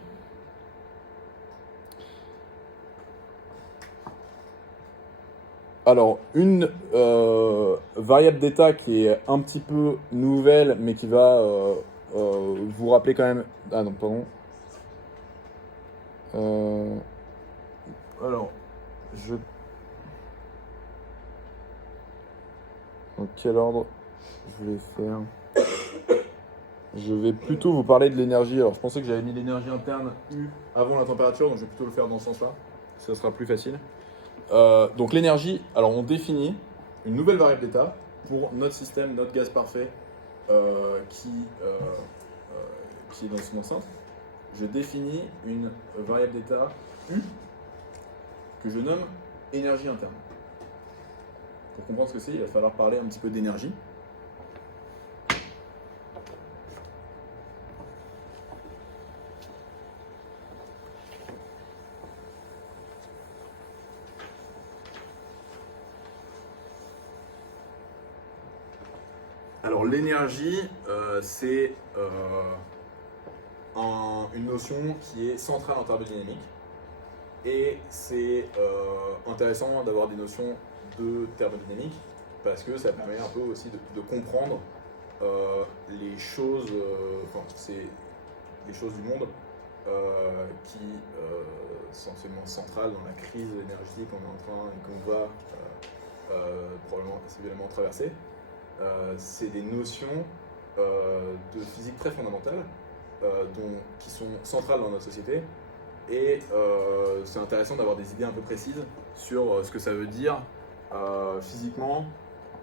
Alors, une variable d'état qui est un petit peu nouvelle, mais qui va vous rappeler quand même... Ah non, pardon. Alors, dans quel ordre je voulais faire? Je vais plutôt vous parler de l'énergie. Alors, je pensais que j'avais mis l'énergie interne U avant la température, donc je vais plutôt le faire dans ce sens-là. Ça sera plus facile. Donc l'énergie, alors on définit une nouvelle variable d'état pour notre système, notre gaz parfait qui est dans son enceinte. Je définis une variable d'état U que je nomme énergie interne. Pour comprendre ce que c'est, il va falloir parler un petit peu d'énergie. Alors l'énergie, c'est une notion qui est centrale en thermodynamique. Et c'est intéressant d'avoir des notions de thermodynamique parce que ça permet un peu aussi de comprendre les choses, c'est les choses du monde qui sont absolument centrales dans la crise énergétique qu'on est en train et qu'on va probablement évidemment traverser. C'est des notions de physique très fondamentales qui sont centrales dans notre société. Et c'est intéressant d'avoir des idées un peu précises sur ce que ça veut dire physiquement,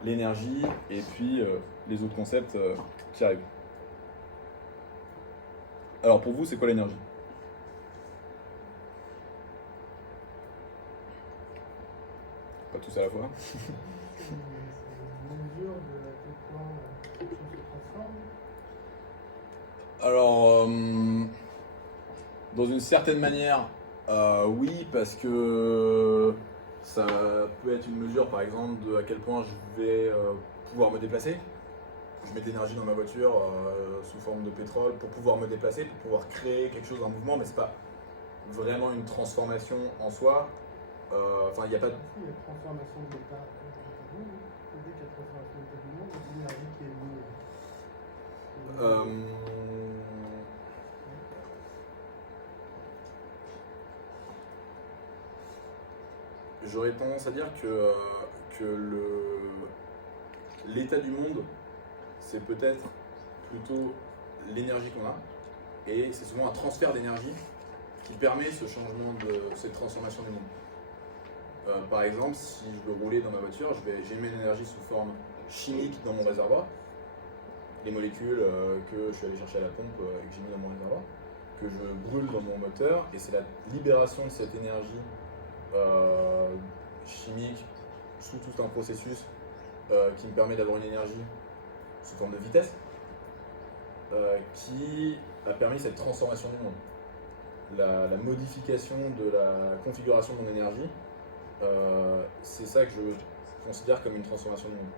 l'énergie et puis les autres concepts qui arrivent. Alors pour vous, c'est quoi l'énergie? Pas tous à la fois. C'est une mesure de à quel point quelque chose se transforme. Alors, dans une certaine manière, oui, parce que ça peut être une mesure, par exemple, de à quel point je vais pouvoir me déplacer. Je mets de l'énergie dans ma voiture sous forme de pétrole pour pouvoir me déplacer, pour pouvoir créer quelque chose, un mouvement, mais c'est pas vraiment une transformation en soi. Enfin, il n'y a pas de... Il y a transformation de l'état du monde. Dès qu'il y a transformation de l'état du monde, il y a l'énergie qui est mise. J'aurais tendance à dire que l'état du monde, c'est peut-être plutôt l'énergie qu'on a, et c'est souvent un transfert d'énergie qui permet ce changement, cette transformation du monde. Par exemple, si je veux rouler dans ma voiture, j'émets une énergie sous forme chimique dans mon réservoir, les molécules que je suis allé chercher à la pompe et que j'ai mis dans mon réservoir, que je brûle dans mon moteur, et c'est la libération de cette énergie chimique sous tout un processus qui me permet d'avoir une énergie sous forme de vitesse qui a permis cette transformation du monde. La modification de la configuration de mon énergie, c'est ça que je considère comme une transformation du monde.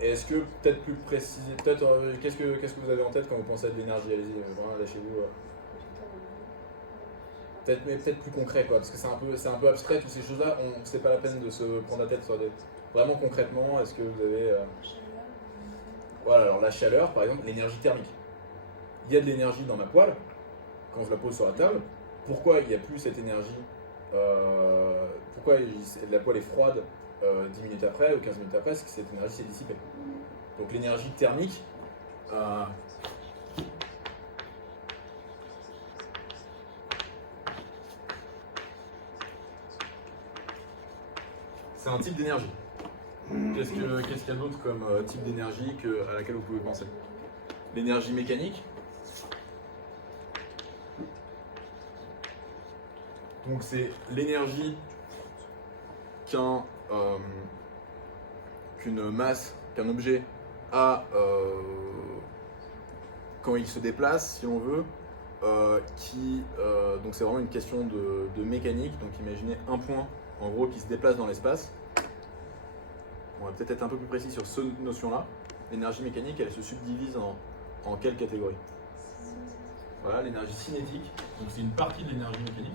Et est-ce que, peut-être plus précis, qu'est-ce que vous avez en tête quand vous pensez à de l'énergie? Allez-y, vraiment, lâchez-vous. Peut-être plus concret, quoi, parce que c'est un peu abstrait, toutes ces choses-là, c'est pas la peine de se prendre la tête sur des... Vraiment concrètement, est-ce que vous avez... Voilà, alors la chaleur, par exemple, l'énergie thermique. Il y a de l'énergie dans ma poêle, quand je la pose sur la table. Pourquoi il n'y a plus cette énergie Pourquoi la poêle est froide 10 minutes après ou 15 minutes après? C'est que cette énergie s'est dissipée. Donc l'énergie thermique... c'est un type d'énergie. Qu'est-ce qu'il y a d'autre comme type d'énergie à laquelle vous pouvez penser? L'énergie mécanique. Donc c'est l'énergie qu'une masse, qu'un objet a quand il se déplace, si on veut. Donc c'est vraiment une question de mécanique. Donc imaginez un point en gros qui se déplace dans l'espace. On va peut-être être un peu plus précis sur cette notion-là. L'énergie mécanique, elle se subdivise en quelle catégorie? Voilà, l'énergie cinétique. Donc c'est une partie de l'énergie mécanique.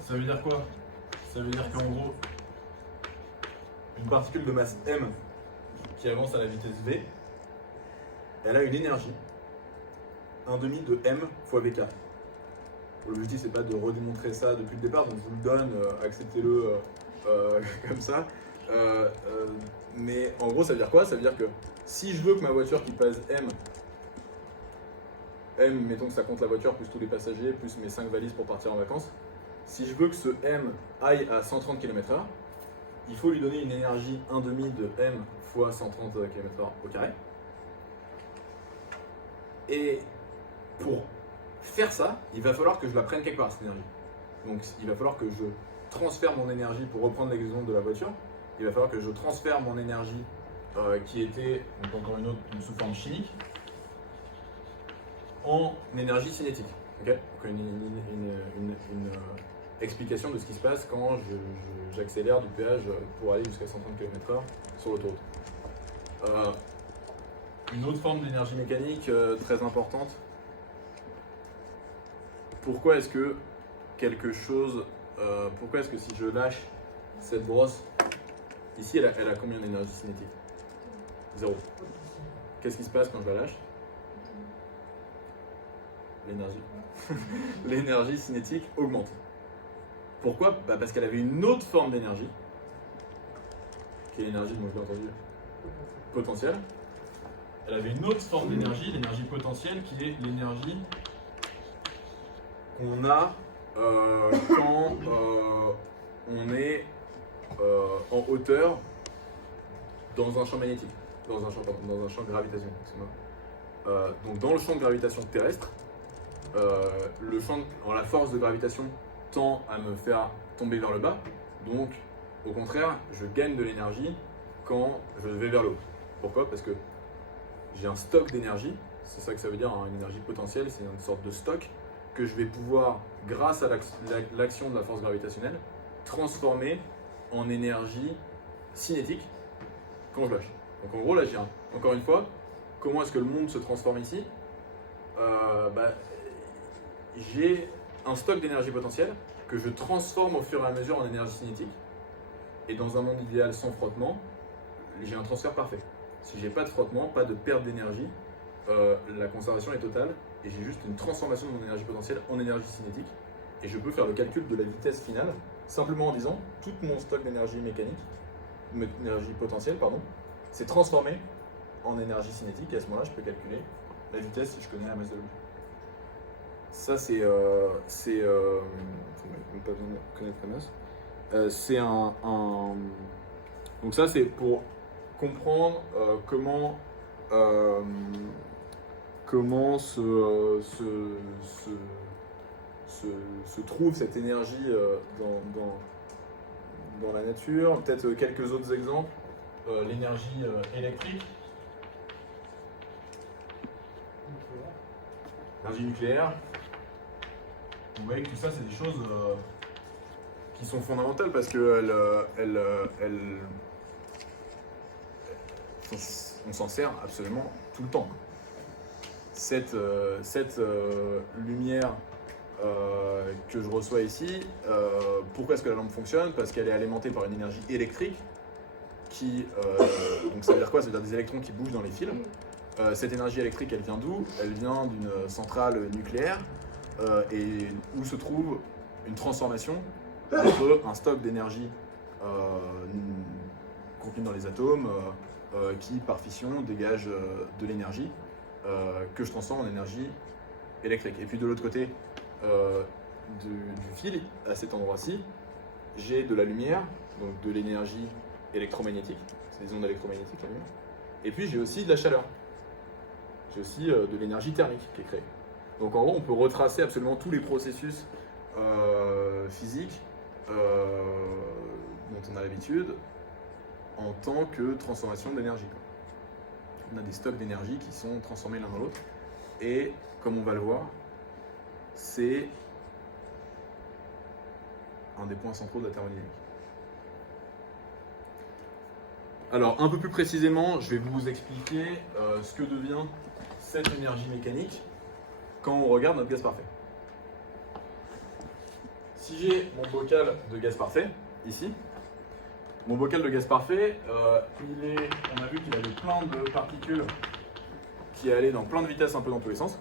Ça veut dire quoi? Ça veut dire qu'en gros, une particule de masse m qui avance à la vitesse v, elle a une énergie 1/2 de m fois v carré. L'objectif, c'est pas de redémontrer ça depuis le départ, donc je vous le donne, acceptez-le comme ça. Mais en gros, ça veut dire quoi? Ça veut dire que si je veux que ma voiture qui pèse M, mettons que ça compte la voiture, plus tous les passagers, plus mes 5 valises pour partir en vacances, si je veux que ce M aille à 130 km/h, il faut lui donner une énergie 1/2 de M fois 130 km/h au carré. Et pour faire ça, il va falloir que je la prenne quelque part, cette énergie. Donc il va falloir que je transfère mon énergie, pour reprendre l'exemple de la voiture, il va falloir que je transfère mon énergie qui était, donc encore une autre, sous forme chimique, en énergie cinétique. Okay, donc une explication de ce qui se passe quand j'accélère du péage pour aller jusqu'à 130 km/h sur l'autoroute. Une autre forme d'énergie mécanique très importante, pourquoi est-ce que quelque chose, pourquoi est-ce que si je lâche cette brosse, ici elle a combien d'énergie cinétique? 0. Qu'est-ce qui se passe quand je la lâche? L'énergie. L'énergie cinétique augmente. Pourquoi? Bah parce qu'elle avait une autre forme d'énergie, qui est l'énergie dont je l'ai entendu, potentielle. Elle avait une autre forme d'énergie, l'énergie potentielle, qui est l'énergie qu'on a quand on est en hauteur dans un champ magnétique, dans un champ gravitationnel. Donc dans le champ de gravitation terrestre, la force de gravitation tend à me faire tomber vers le bas, donc au contraire, je gagne de l'énergie quand je vais vers le haut. Pourquoi? Parce que j'ai un stock d'énergie, c'est ça que ça veut dire, hein, une énergie potentielle, c'est une sorte de stock que je vais pouvoir, grâce à l'action de la force gravitationnelle, transformer en énergie cinétique quand je lâche. Donc en gros, là, encore une fois, comment est-ce que le monde se transforme ici? J'ai un stock d'énergie potentielle que je transforme au fur et à mesure en énergie cinétique. Et dans un monde idéal sans frottement, j'ai un transfert parfait. Si j'ai pas de frottement, pas de perte d'énergie, la conservation est totale et j'ai juste une transformation de mon énergie potentielle en énergie cinétique. Et je peux faire le calcul de la vitesse finale simplement en disant tout mon stock d'énergie mécanique, énergie potentielle, pardon, c'est transformé en énergie cinétique et à ce moment-là, je peux calculer la vitesse si je connais la masse de l'objet. Ça, c'est même pas besoin de connaître la masse. C'est donc ça, c'est pour comprendre comment se trouve cette énergie dans la nature. Peut-être quelques autres exemples. L'énergie électrique, l'énergie nucléaire. Vous voyez que tout ça, c'est des choses qui sont fondamentales parce que on s'en sert absolument tout le temps. Cette lumière que je reçois ici, pourquoi est-ce que la lampe fonctionne? Parce qu'elle est alimentée par une énergie électrique qui, donc ça veut dire quoi? Ça veut dire des électrons qui bougent dans les fils. Cette énergie électrique, elle vient d'où? Elle vient d'une centrale nucléaire et où se trouve une transformation entre un stock d'énergie contenu dans les atomes qui, par fission, dégage de l'énergie que je transforme en énergie électrique. Et puis de l'autre côté du fil, à cet endroit-ci, j'ai de la lumière, donc de l'énergie électromagnétique, c'est des ondes électromagnétiques la lumière. Et puis j'ai aussi de la chaleur, j'ai aussi de l'énergie thermique qui est créée. Donc en gros, on peut retracer absolument tous les processus physiques dont on a l'habitude en tant que transformation d'énergie. On a des stocks d'énergie qui sont transformés l'un dans l'autre. Et comme on va le voir, c'est un des points centraux de la thermodynamique. Alors, un peu plus précisément, je vais vous expliquer ce que devient cette énergie mécanique quand on regarde notre gaz parfait. Si j'ai mon bocal de gaz parfait, ici, mon bocal de gaz parfait, on a vu qu'il avait plein de particules qui allaient dans plein de vitesses, un peu dans tous les sens.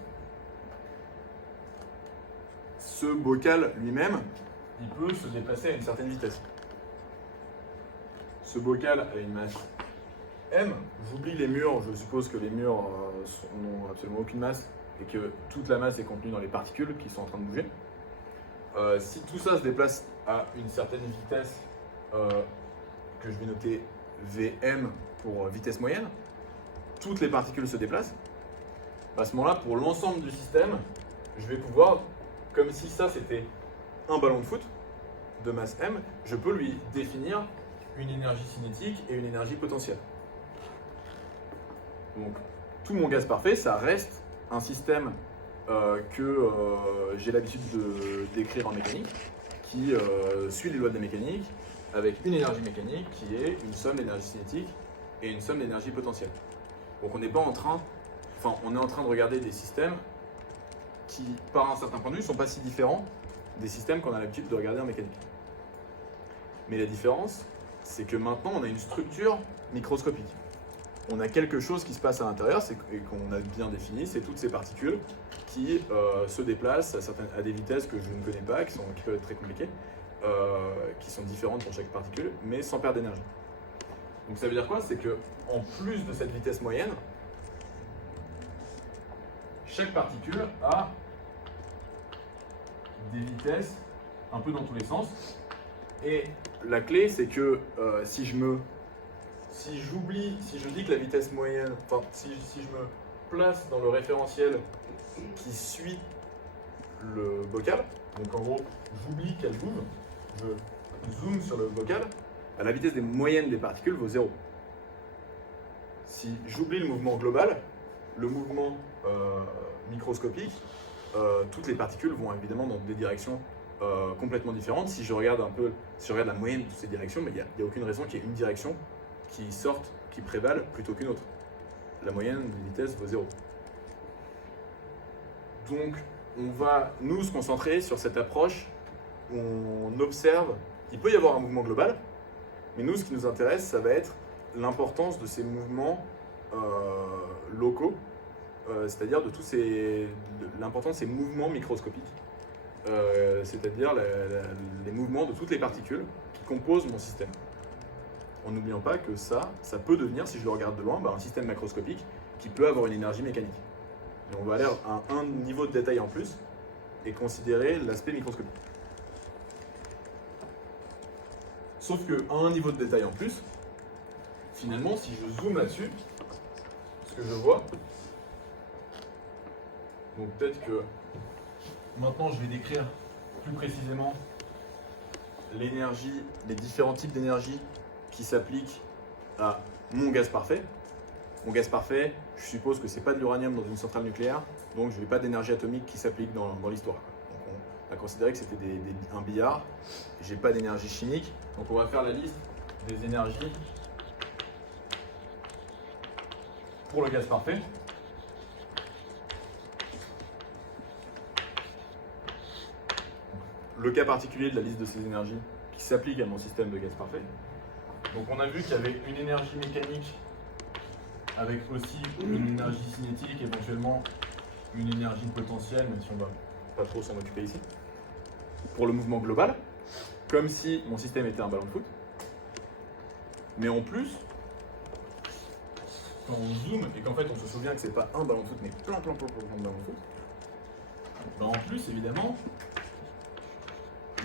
Ce bocal lui-même, il peut se déplacer à une certaine vitesse. Ce bocal a une masse M. J'oublie les murs, je suppose que les murs n'ont absolument aucune masse et que toute la masse est contenue dans les particules qui sont en train de bouger. Si tout ça se déplace à une certaine vitesse, que je vais noter Vm pour vitesse moyenne, toutes les particules se déplacent. À ce moment-là, pour l'ensemble du système, je vais pouvoir, comme si ça c'était un ballon de foot de masse M, je peux lui définir une énergie cinétique et une énergie potentielle. Donc, tout mon gaz parfait, ça reste un système que j'ai l'habitude de décrire en mécanique, qui suit les lois de la mécanique, avec une énergie mécanique qui est une somme d'énergie cinétique et une somme d'énergie potentielle. Donc on n'est pas en train, on est en train de regarder des systèmes qui, par un certain point de vue, ne sont pas si différents des systèmes qu'on a l'habitude de regarder en mécanique. Mais la différence, c'est que maintenant, on a une structure microscopique. On a quelque chose qui se passe à l'intérieur, et qu'on a bien défini, c'est toutes ces particules qui se déplacent à des vitesses que je ne connais pas, qui peuvent être très compliquées, qui sont différentes pour chaque particule, mais sans perdre d'énergie. Donc ça veut dire quoi? C'est que en plus de cette vitesse moyenne, chaque particule a des vitesses un peu dans tous les sens. Et la clé, c'est que si je dis que la vitesse moyenne, enfin si je me place dans le référentiel qui suit le bocal, donc en gros, j'oublie qu'elle bouge, je zoome sur le bocal, la vitesse des moyennes des particules vaut 0. Si j'oublie le mouvement global, le mouvement microscopique, toutes les particules vont évidemment dans des directions complètement différentes. Si je regarde la moyenne de toutes ces directions, mais il n'y a aucune raison qu'il y ait une direction qui prévale plutôt qu'une autre. La moyenne des vitesses vaut 0. Donc, on va nous se concentrer sur cette approche où on observe. Il peut y avoir un mouvement global, mais nous, ce qui nous intéresse, ça va être l'importance de ces mouvements locaux, c'est-à-dire l'importance de ces mouvements microscopiques, c'est-à-dire les mouvements de toutes les particules qui composent mon système. En n'oubliant pas que ça peut devenir, si je le regarde de loin, un système macroscopique qui peut avoir une énergie mécanique. Et on va aller à un niveau de détail en plus et considérer l'aspect microscopique. Sauf qu'à un niveau de détail en plus, finalement, si je zoome là-dessus, ce que je vois, donc peut-être que maintenant je vais décrire plus précisément l'énergie, les différents types d'énergie qui s'appliquent à mon gaz parfait. Mon gaz parfait, je suppose que ce n'est pas de l'uranium dans une centrale nucléaire, donc je n'ai pas d'énergie atomique qui s'applique dans l'histoire. Donc on a considéré que c'était un billard, j'ai pas d'énergie chimique, donc on va faire la liste des énergies pour le gaz parfait. Le cas particulier de la liste de ces énergies qui s'applique à mon système de gaz parfait. Donc on a vu qu'il y avait une énergie mécanique avec aussi une énergie cinétique, éventuellement une énergie potentielle, même si on ne va pas trop s'en occuper ici, pour le mouvement global, comme si mon système était un ballon de foot. Mais en plus, quand on zoome et qu'en fait on se souvient que c'est pas un ballon de foot, mais plein de ballons de foot, en plus évidemment,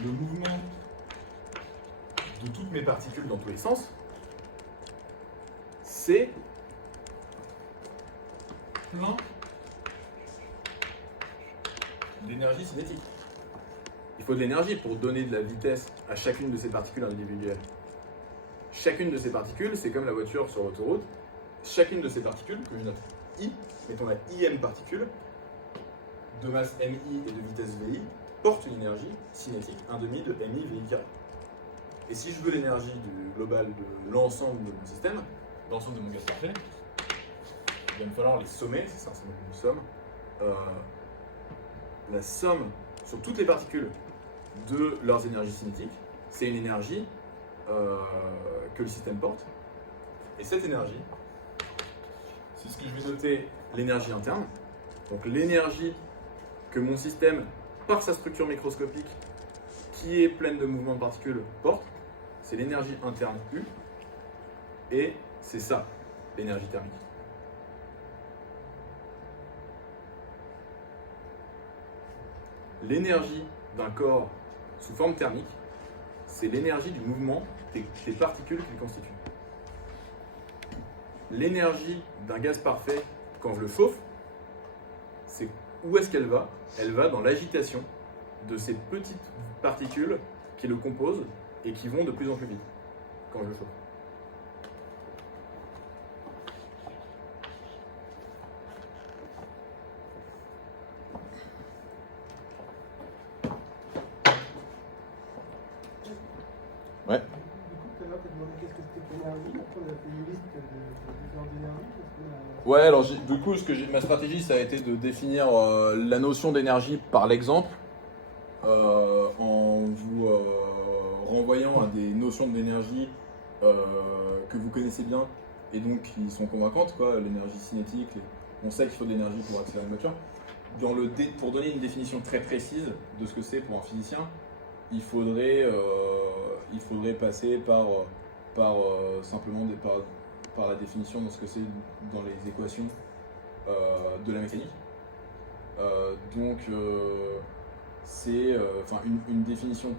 le mouvement de toutes mes particules dans tous les sens, c'est plein d'énergie cinétique. Il faut de l'énergie pour donner de la vitesse à chacune de ces particules individuelles. Chacune de ces particules, c'est comme la voiture sur l'autoroute. Chacune de ces particules, que je note I, mettons la IM particule, de masse MI et de vitesse VI, porte une énergie cinétique 1/2 de MI VI carré. Et si je veux l'énergie globale de l'ensemble de mon système, l'ensemble de mon gaz parfait, il va me falloir les sommer, c'est ça, c'est une somme. La somme sur toutes les particules de leurs énergies cinétiques, c'est une énergie que le système porte. Et cette énergie, c'est ce que je vais noter l'énergie interne. Donc l'énergie que mon système, par sa structure microscopique, qui est pleine de mouvements de particules, porte, c'est l'énergie interne U, et c'est ça, l'énergie thermique. L'énergie d'un corps sous forme thermique, c'est l'énergie du mouvement des particules qu'il constitue. L'énergie d'un gaz parfait, quand je le chauffe, c'est où est-ce qu'elle va? Elle va dans l'agitation de ces petites particules qui le composent et qui vont de plus en plus vite quand je le chauffe. Ouais. Du coup, tout à l'heure, tu as demandé qu'est-ce que c'était que l'énergie. Après, on a fait une liste de différentes énergies. Ouais, alors du coup, ma stratégie, ça a été de définir la notion d'énergie par l'exemple, en vous renvoyant à des notions d'énergie que vous connaissez bien et donc qui sont convaincantes, quoi. L'énergie cinétique, on sait qu'il faut de l'énergie pour accélérer une voiture. Pour donner une définition très précise de ce que c'est pour un physicien, il faudrait passer simplement par la définition de ce que c'est dans les équations de la mécanique. C'est une définition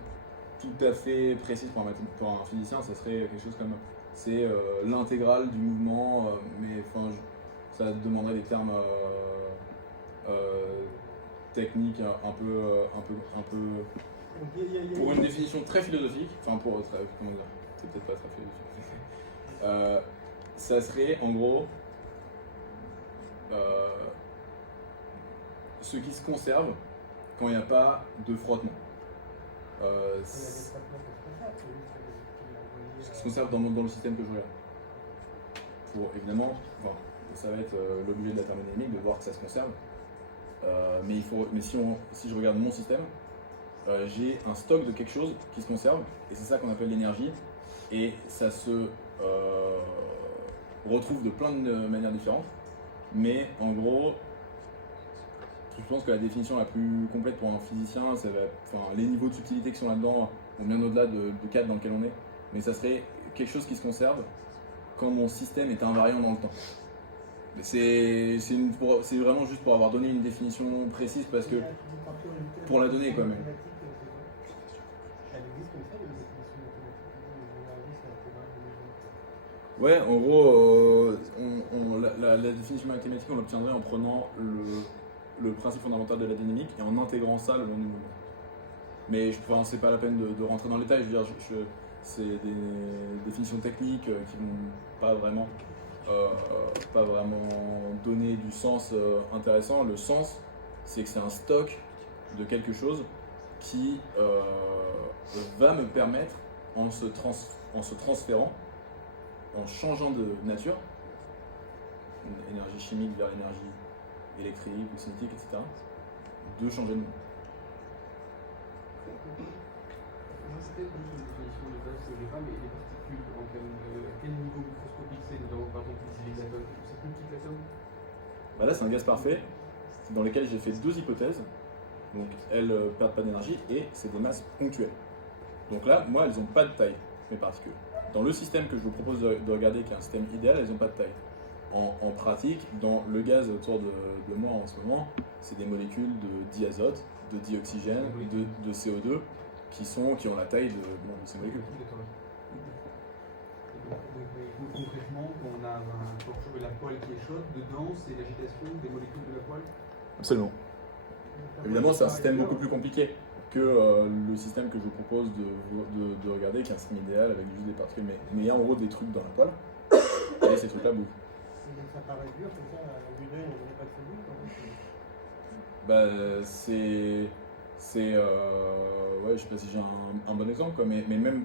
tout à fait précise pour un physicien, ça serait quelque chose comme c'est l'intégrale du mouvement, mais ça demanderait des termes techniques un peu pour une définition très philosophique, comment dire, c'est peut-être pas très philosophique. Ça serait en gros ce qui se conserve quand il n'y a pas de frottement. Ce qui se conserve dans le système que je regarde. Évidemment, ça va être l'objet de la thermodynamique de voir que ça se conserve. Mais si je regarde mon système, j'ai un stock de quelque chose qui se conserve, et c'est ça qu'on appelle l'énergie, et ça se retrouve de plein de manières différentes, mais en gros, je pense que la définition la plus complète pour un physicien, les niveaux de subtilité qui sont là-dedans, ou bien au-delà du cadre dans lequel on est, mais ça serait quelque chose qui se conserve quand mon système est invariant dans le temps. C'est vraiment juste pour avoir donné une définition précise, parce que pour la donner quand même. Ouais, en gros, la définition mathématique, on l'obtiendrait en prenant le principe fondamental de la dynamique et en intégrant ça le long du mouvement. Mais c'est pas la peine de rentrer dans le détail, je veux dire, c'est des définitions techniques qui vont pas vraiment donner du sens intéressant. Le sens, c'est que c'est un stock de quelque chose qui va me permettre, en se transférant, en changeant de nature, une énergie chimique vers l'énergie électrique ou cinétique, etc., de changer de monde. C'était une définition de base que j'ai pas, mais les particules, à quel niveau microscopique c'est, notamment par exemple les atomes, c'est plus petit que l'atome? Là, c'est un gaz parfait dans lequel j'ai fait deux hypothèses. Donc, elles ne perdent pas d'énergie et c'est des masses ponctuelles. Donc là, moi, elles n'ont pas de taille, mes particules. Dans le système que je vous propose de regarder, qui est un système idéal, elles n'ont pas de taille. En pratique, dans le gaz autour de moi en ce moment, c'est des molécules de diazote, de dioxygène, de CO2 qui ont la taille de ces molécules. Donc, concrètement, quand on a la poêle qui est chaude, dedans c'est l'agitation des molécules de la poêle? Absolument. Évidemment, c'est un système beaucoup plus compliqué que le système que je vous propose de regarder, qui est un système idéal avec juste des particules. Mais il y a en gros des trucs dans la poêle, et ces trucs-là bougent. Donc ça paraît dur, comme ça, à vue d'œil, on ne dirait pas que c'est dur quand même. Ouais, je sais pas si j'ai un bon exemple, quoi, mais même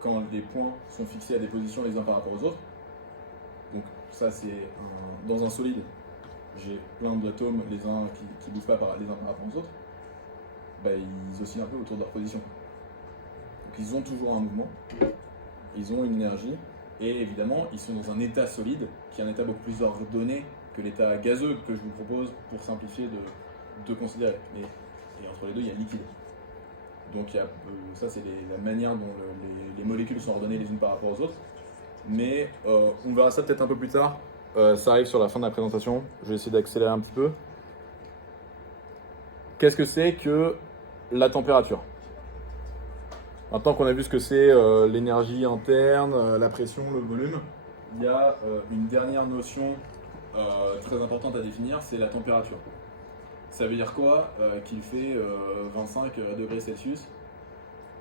quand les points sont fixés à des positions les uns par rapport aux autres, donc ça c'est dans un solide, j'ai plein d'atomes, les uns qui bougent pas les uns par rapport aux autres, ils oscillent un peu autour de leur position. Donc ils ont toujours un mouvement, ils ont une énergie, et évidemment ils sont dans un état solide, qui est un état beaucoup plus ordonné que l'état gazeux que je vous propose pour simplifier de considérer. Et entre les deux, il y a liquide. Donc ça c'est la manière dont les molécules sont ordonnées les unes par rapport aux autres. Mais on verra ça peut-être un peu plus tard. Ça arrive sur la fin de la présentation. Je vais essayer d'accélérer un petit peu. Qu'est-ce que c'est que la température? Maintenant qu'on a vu ce que c'est l'énergie interne, la pression, le volume, il y a une dernière notion très importante à définir, c'est la température. Ça veut dire quoi qu'il fait 25 degrés Celsius?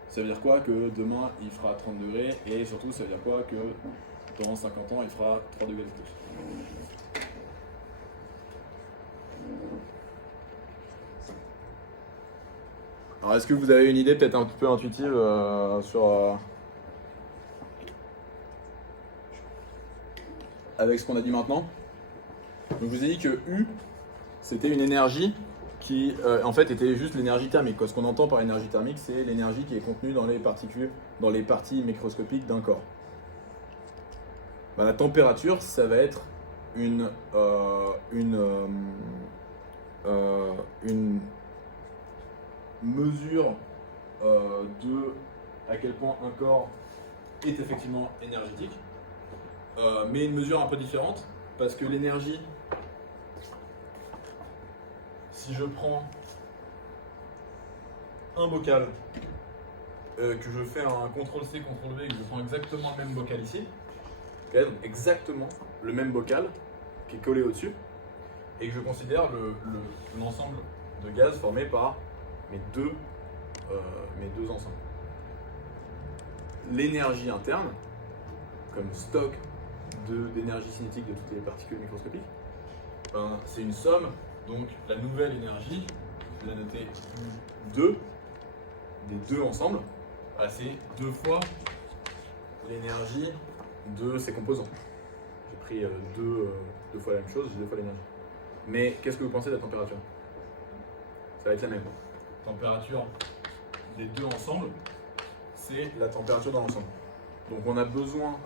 Ça veut dire quoi que demain il fera 30 degrés? Et surtout, ça veut dire quoi que dans 50 ans il fera 3 degrés de plus? Alors, est-ce que vous avez une idée peut-être un petit peu intuitive avec ce qu'on a dit maintenant? Donc je vous ai dit que U, c'était une énergie qui en fait était juste l'énergie thermique. Ce qu'on entend par énergie thermique, c'est l'énergie qui est contenue dans les particules, dans les parties microscopiques d'un corps. Ben, la température, ça va être une mesure de à quel point un corps est effectivement énergétique, mais une mesure un peu différente, parce que l'énergie, si je prends un bocal, que je fais un CTRL-C, CTRL-V, et que je prends exactement le même bocal ici, donc exactement le même bocal qui est collé au-dessus, et que je considère l'ensemble de gaz formé par mes deux ensembles. L'énergie interne, comme stock d'énergie cinétique de toutes les particules microscopiques, ben, c'est une somme, donc la nouvelle énergie, je vais la noter U2, des deux ensemble, voilà, c'est 2 fois l'énergie de ces composants. J'ai pris deux fois la même chose, j'ai 2 fois l'énergie. Mais qu'est-ce que vous pensez de la température? Ça va être la même. Température des deux ensemble, c'est la température dans l'ensemble. Donc on a besoin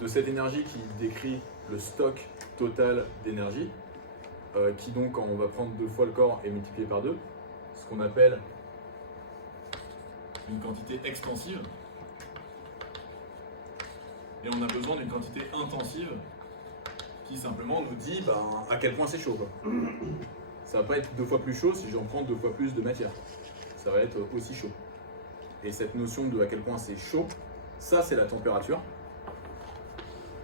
de cette énergie qui décrit le stock total d'énergie, qui donc, quand on va prendre 2 fois le corps et multiplier par 2, ce qu'on appelle une quantité extensive. Et on a besoin d'une quantité intensive qui simplement nous dit à quel point c'est chaud, quoi. Ça va pas être 2 fois plus chaud si j'en prends 2 fois plus de matière. Ça va être aussi chaud. Et cette notion de à quel point c'est chaud, ça c'est la température.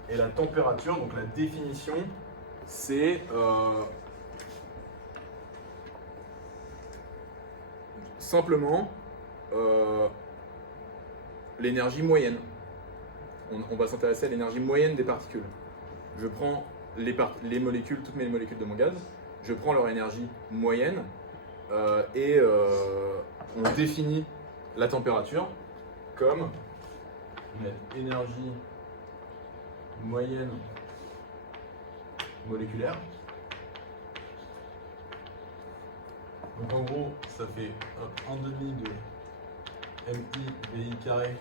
Et la température, donc la définition, c'est simplement l'énergie moyenne. On va s'intéresser à l'énergie moyenne des particules. Je prends les molécules, toutes mes molécules de mon gaz, je prends leur énergie moyenne et on définit la température comme énergie moyenne moléculaire. Donc en gros, ça fait 1,5 de MI VI carré.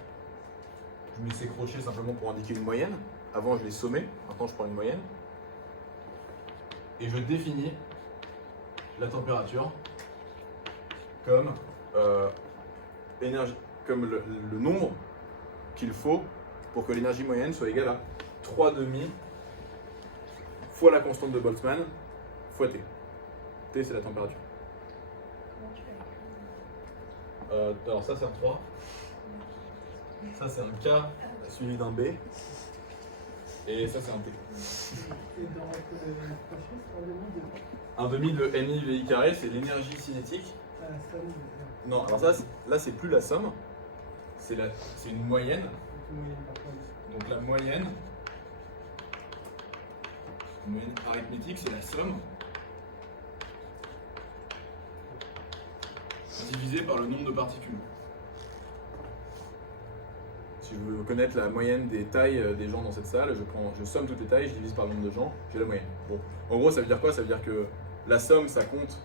Je mets ces crochets simplement pour indiquer une moyenne. Avant, je les sommais, maintenant je prends une moyenne. Et je définis la température comme, le nombre qu'il faut pour que l'énergie moyenne soit égale à 3,5 fois la constante de Boltzmann fois T. T, c'est la température. Comment tu fais avec Alors ça, c'est un 3. Ça, c'est un K suivi d'un B. Et ça, c'est un T. Et dans votre crochet, c'est un Un demi de MI VI carré, c'est l'énergie cinétique. à la somme Non, alors ça, là, c'est plus la somme. C'est une moyenne. de moyenne par point. Donc la moyenne arithmétique, c'est la somme divisée par le nombre de particules. Si je veux connaître la moyenne des tailles des gens dans cette salle, je somme toutes les tailles, je divise par le nombre de gens, j'ai la moyenne. Bon. En gros, ça veut dire quoi? Ça veut dire que la somme, ça compte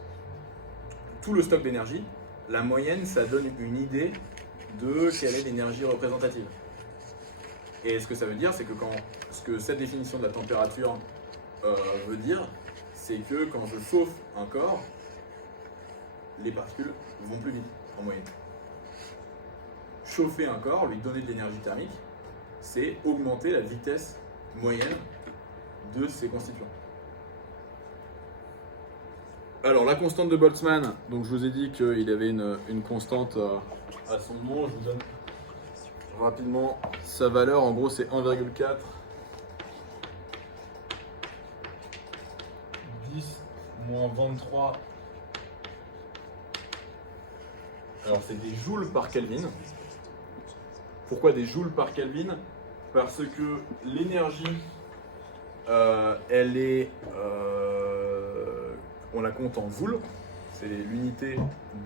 tout le stock d'énergie. La moyenne, ça donne une idée de quelle est l'énergie représentative. Et ce que ça veut dire, c'est que ce que cette définition de la température veut dire, c'est que quand je chauffe un corps, les particules vont plus vite en moyenne. Chauffer un corps, lui donner de l'énergie thermique, c'est augmenter la vitesse moyenne de ses constituants. Alors la constante de Boltzmann, donc je vous ai dit qu'il avait une constante à son nom, je vous donne rapidement sa valeur, en gros c'est 1,4 10 moins 23. Alors c'est des joules par Kelvin. Pourquoi des joules par Kelvin? Parce que l'énergie, elle est, on la compte en joules, c'est l'unité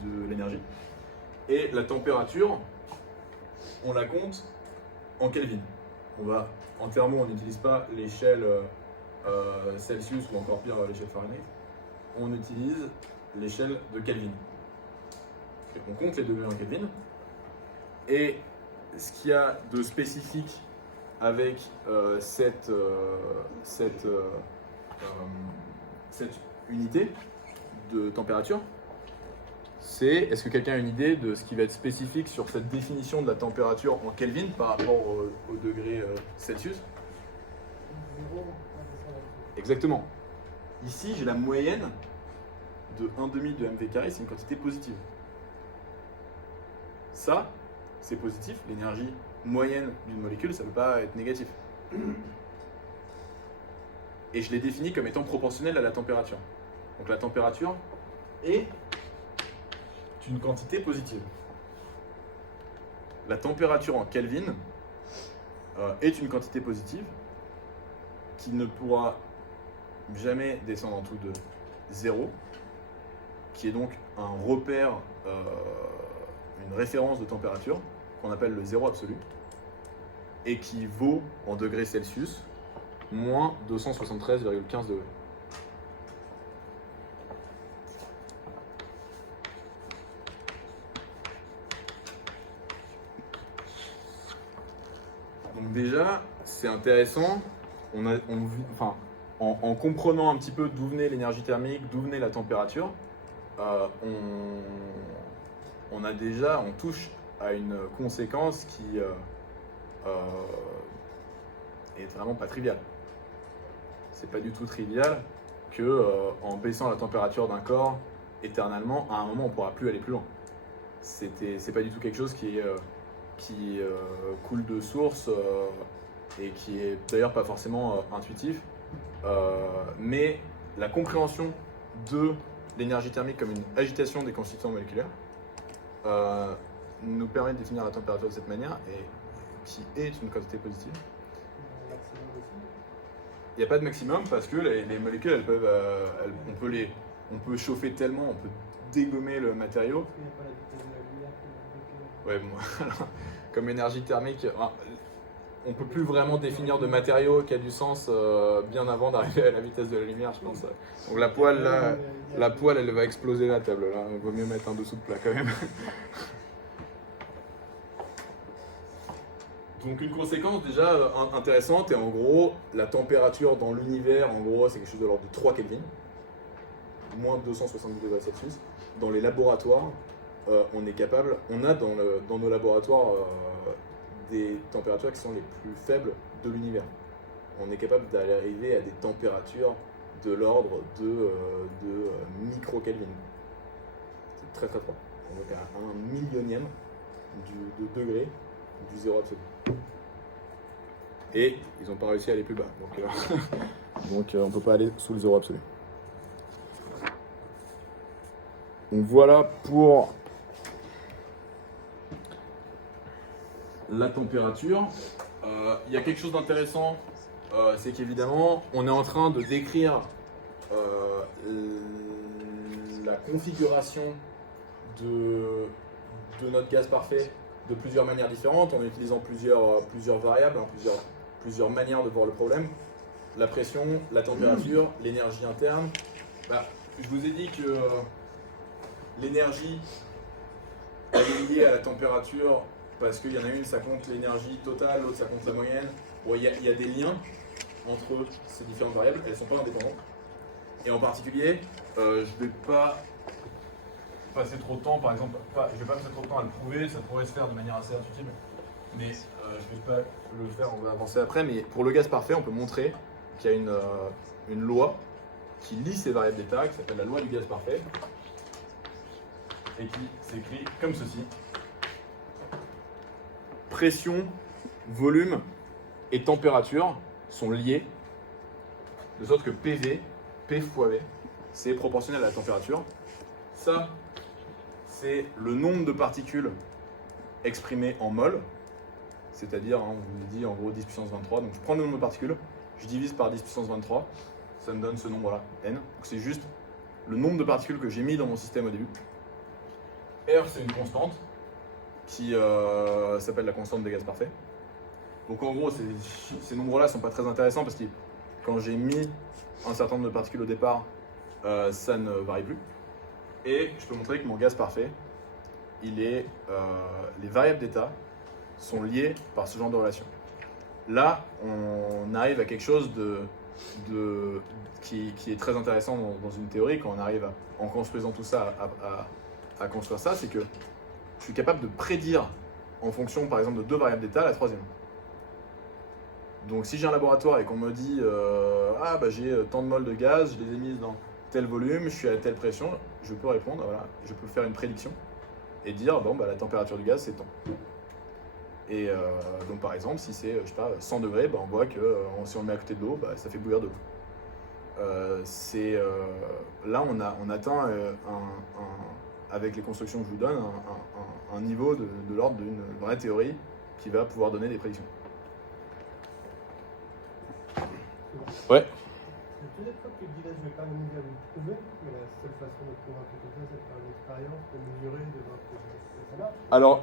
de l'énergie. Et la température, on la compte en Kelvin. En thermo, on n'utilise pas l'échelle Celsius ou encore pire l'échelle Fahrenheit, on utilise l'échelle de Kelvin. Et on compte les degrés en Kelvin. Et ce qu'il y a de spécifique avec cette unité de température, c'est, est-ce que quelqu'un a une idée de ce qui va être spécifique sur cette définition de la température en Kelvin par rapport au degré Celsius? 0, Exactement. Ici, j'ai la moyenne de 1,5 de MV carré, c'est une quantité positive. Ça, c'est positif. L'énergie moyenne d'une molécule, ça ne peut pas être négatif. Et je l'ai défini comme étant proportionnelle à la température. Donc la température est une quantité positive. La température en Kelvin est une quantité positive qui ne pourra jamais descendre en dessous de 0, qui est donc un repère, une référence de température qu'on appelle le zéro absolu et qui vaut en degrés Celsius moins 273,15 degrés. Donc déjà, c'est intéressant, en comprenant un petit peu d'où venait l'énergie thermique, d'où venait la température, on touche à une conséquence qui est vraiment pas triviale. C'est pas du tout trivial que en baissant la température d'un corps éternellement, à un moment on pourra plus aller plus loin. C'est pas du tout quelque chose qui coule de source et qui est d'ailleurs pas forcément intuitif. Mais la compréhension de l'énergie thermique comme une agitation des constituants moléculaires nous permet de définir la température de cette manière et qui est une quantité positive. maximum aussi. Il n'y a pas de maximum parce que les molécules, elles peuvent, on peut chauffer tellement, on peut dégommer le matériau. Il n'y a pas la vitesse de la lumière qui est Ouais, bon, comme énergie thermique, on ne peut plus vraiment définir de matériau qui a du sens bien avant d'arriver à la vitesse de la lumière, je pense. Donc la poêle, là, elle va exploser la table. Là. Il vaut mieux mettre un dessous de plat quand même. Donc une conséquence déjà intéressante, et en gros, la température dans l'univers, en gros, c'est quelque chose de l'ordre de 3 Kelvin, moins 270 degrés Celsius. Dans les laboratoires, on est capable, on a dans nos laboratoires des températures qui sont les plus faibles de l'univers. On est capable d'arriver à des températures de l'ordre de micro-Kelvin. C'est très très froid. On est à 1/1000e de degré du zéro absolu. Et ils n'ont pas réussi à aller plus bas. Donc on ne peut pas aller sous le zéro absolu. Donc voilà pour la température. Il y a quelque chose d'intéressant, c'est qu'évidemment, on est en train de décrire la configuration de notre gaz parfait de plusieurs manières différentes, en utilisant plusieurs variables, plusieurs manières de voir le problème. La pression, la température, l'énergie interne. Je vous ai dit que l'énergie est liée à la température parce qu'il y en a une, ça compte l'énergie totale, l'autre, ça compte la moyenne. Bon, il y a des liens entre ces différentes variables, elles ne sont pas indépendantes. Et en particulier, je ne vais pas passer trop de temps, par exemple, je vais pas passer trop de temps à le prouver, ça pourrait se faire de manière assez intuitive, mais je ne vais pas le faire, on va avancer après. Mais pour le gaz parfait, on peut montrer qu'il y a une loi qui lie ces variables d'état, qui s'appelle la loi du gaz parfait, et qui s'écrit comme ceci. Pression, volume et température sont liés, de sorte que PV, P fois V, c'est proportionnel à la température. Ça, c'est le nombre de particules exprimé en mol, c'est-à-dire, on vous dit en gros 10 puissance 23, donc je prends le nombre de particules, je divise par 10 puissance 23, ça me donne ce nombre-là, N. Donc c'est juste le nombre de particules que j'ai mis dans mon système au début. R, c'est une constante qui s'appelle la constante des gaz parfaits. Donc en gros, ces nombres-là ne sont pas très intéressants parce qu'ils quand j'ai mis un certain nombre de particules au départ, ça ne varie plus. Et je peux montrer que mon gaz parfait, les variables d'état sont liées par ce genre de relation. Là, on arrive à quelque chose qui est très intéressant dans une théorie, quand on arrive en construisant tout ça, à construire ça, c'est que je suis capable de prédire en fonction, par exemple, de 2 variables d'état, la troisième. Donc si j'ai un laboratoire et qu'on me dit j'ai tant de moles de gaz, je les ai mises dans tel volume, je suis à telle pression, je peux répondre, voilà, je peux faire une prédiction et dire la température du gaz c'est tant. Et donc par exemple, si c'est 100 degrés, on voit que si on le met à côté de l'eau, ça fait bouillir de l'eau. Là on atteint avec les constructions que je vous donne un niveau de l'ordre d'une vraie théorie qui va pouvoir donner des prédictions. Ouais. La deuxième fois que tu dis là, je vais pas m'amuser à vous prouver, mais la seule façon de prouver un truc comme ça, c'est de faire une expérience, de mesurer, de voir que ça marche. Alors,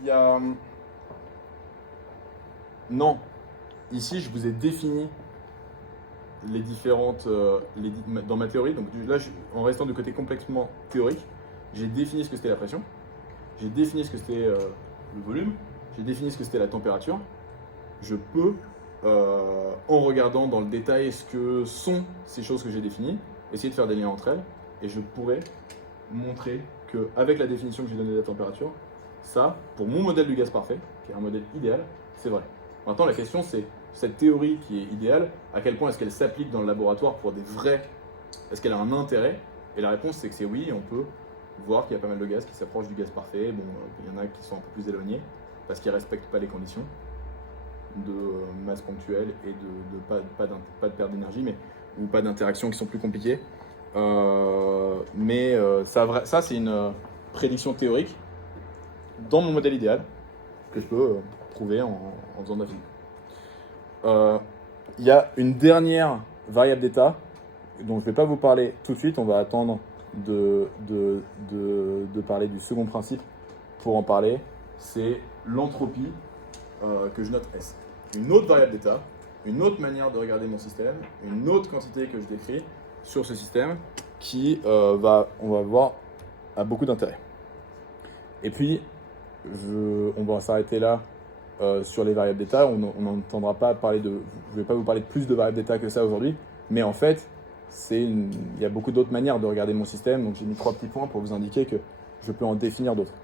il y a... Non. Ici, je vous ai défini les différentes... dans ma théorie. Donc là, en restant du côté complètement théorique, j'ai défini ce que c'était la pression, j'ai défini ce que c'était le volume, j'ai défini ce que c'était la température. Je peux, en regardant dans le détail ce que sont ces choses que j'ai définies, essayer de faire des liens entre elles, et je pourrais montrer qu'avec la définition que j'ai donnée de la température, ça, pour mon modèle du gaz parfait, qui est un modèle idéal, c'est vrai. Maintenant, la question, c'est cette théorie qui est idéale, à quel point est-ce qu'elle s'applique dans le laboratoire pour des vrais... Est-ce qu'elle a un intérêt? Et la réponse, c'est que c'est oui, on peut voir qu'il y a pas mal de gaz qui s'approchent du gaz parfait. Bon, il y en a qui sont un peu plus éloignés, parce qu'ils ne respectent pas les conditions de masse ponctuelle et pas de perte d'énergie, ou pas d'interactions qui sont plus compliquées. Ça, c'est une prédiction théorique dans mon modèle idéal que je peux prouver en faisant de la physique. Il y a une dernière variable d'état dont je ne vais pas vous parler tout de suite. On va attendre de parler du second principe pour en parler. C'est l'entropie que je note S. Une autre variable d'état, une autre manière de regarder mon système, une autre quantité que je décris sur ce système qui, on va voir, a beaucoup d'intérêt. Et puis, on va s'arrêter là sur les variables d'état. On n'entendra pas parler je ne vais pas vous parler de plus de variables d'état que ça aujourd'hui, mais en fait, il y a beaucoup d'autres manières de regarder mon système, donc j'ai mis 3 petits points pour vous indiquer que je peux en définir d'autres.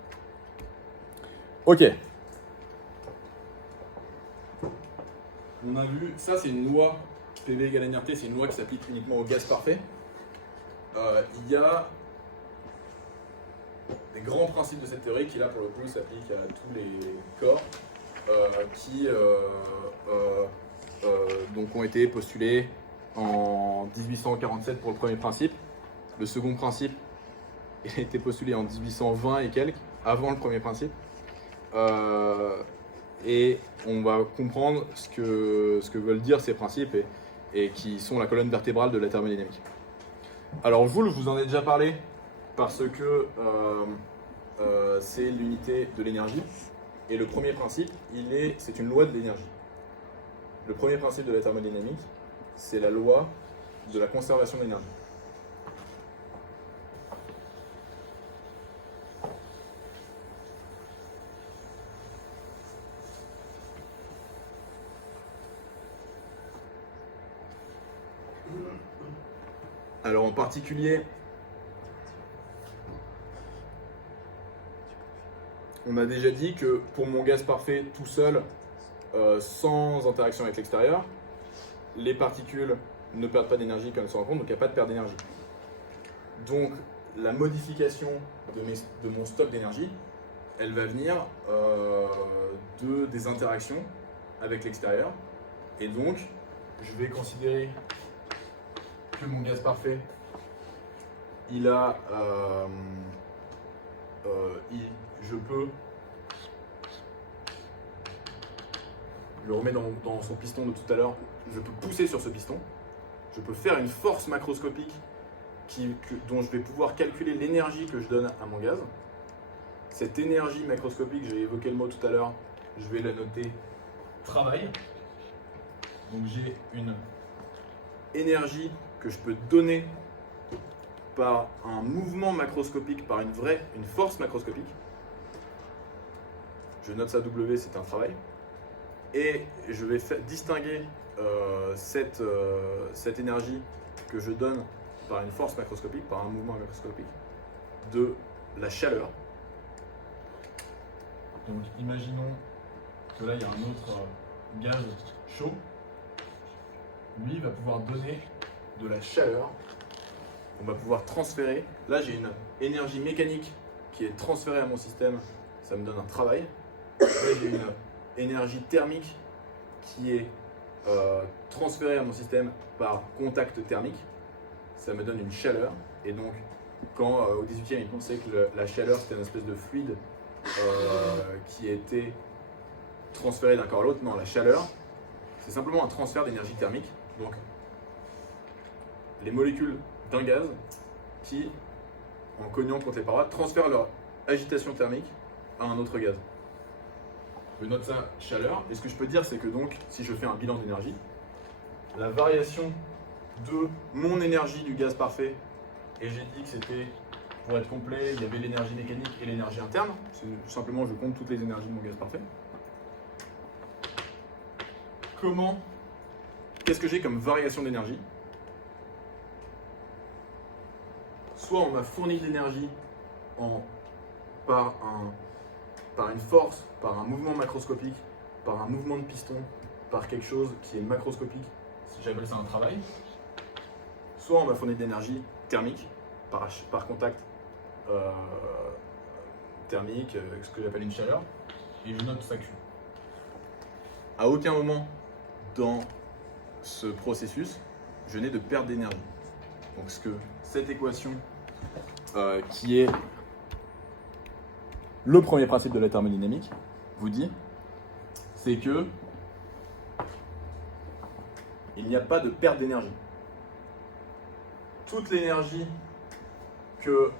Ok. On a vu, ça c'est une loi PV égale NRT, c'est une loi qui s'applique uniquement au gaz parfait. Il y a des grands principes de cette théorie qui là pour le coup s'appliquent à tous les corps qui donc ont été postulés en 1847 pour le premier principe. Le second principe il a été postulé en 1820 et quelques, avant le premier principe. Et on va comprendre ce que veulent dire ces principes et qui sont la colonne vertébrale de la thermodynamique. Alors Joule, je vous en ai déjà parlé parce que c'est l'unité de l'énergie. Et le premier principe, c'est une loi de l'énergie. Le premier principe de la thermodynamique, c'est la loi de la conservation d'énergie. Alors en particulier, on a déjà dit que pour mon gaz parfait tout seul, sans interaction avec l'extérieur, les particules ne perdent pas d'énergie quand elles se rencontrent, donc il n'y a pas de perte d'énergie. Donc la modification de mon stock d'énergie, elle va venir des interactions avec l'extérieur. Et donc, je vais considérer que mon gaz parfait, je peux le remettre dans son piston de tout à l'heure, je peux pousser sur ce piston, je peux faire une force macroscopique dont je vais pouvoir calculer l'énergie que je donne à mon gaz. Cette énergie macroscopique, j'ai évoqué le mot tout à l'heure, je vais la noter travail. Donc j'ai une énergie que je peux donner par un mouvement macroscopique, par une force macroscopique. Je note ça W, c'est un travail. Et je vais distinguer cette énergie que je donne par une force macroscopique, par un mouvement macroscopique, de la chaleur. Donc imaginons que là il y a un autre gaz chaud. Lui va pouvoir donner de la chaleur. On va pouvoir transférer. Là j'ai une énergie mécanique qui est transférée à mon système. Ça me donne un travail. Là j'ai une énergie thermique qui est transférée à mon système par contact thermique. Ça me donne une chaleur. Et donc quand au 18e ils pensaient que la chaleur c'était une espèce de fluide qui était transféré d'un corps à l'autre, non, la chaleur c'est simplement un transfert d'énergie thermique. Donc les molécules d'un gaz qui, en cognant contre les parois, transfèrent leur agitation thermique à un autre gaz. Je note ça chaleur, et ce que je peux dire c'est que donc si je fais un bilan d'énergie, la variation de mon énergie du gaz parfait, et j'ai dit que c'était, pour être complet, il y avait l'énergie mécanique et l'énergie interne, c'est simplement je compte toutes les énergies de mon gaz parfait. Qu'est-ce que j'ai comme variation d'énergie? Soit on m'a fourni de l'énergie par une force, par un mouvement macroscopique, par un mouvement de piston, par quelque chose qui est macroscopique, si j'appelle ça un travail. Soit on m'a fourni de l'énergie thermique, par contact thermique, ce que j'appelle une chaleur, et je note ça Q. À aucun moment dans ce processus, je n'ai de perte d'énergie. Donc cette équation qui est le premier principe de la thermodynamique vous dit, c'est que il n'y a pas de perte d'énergie. Toute l'énergie que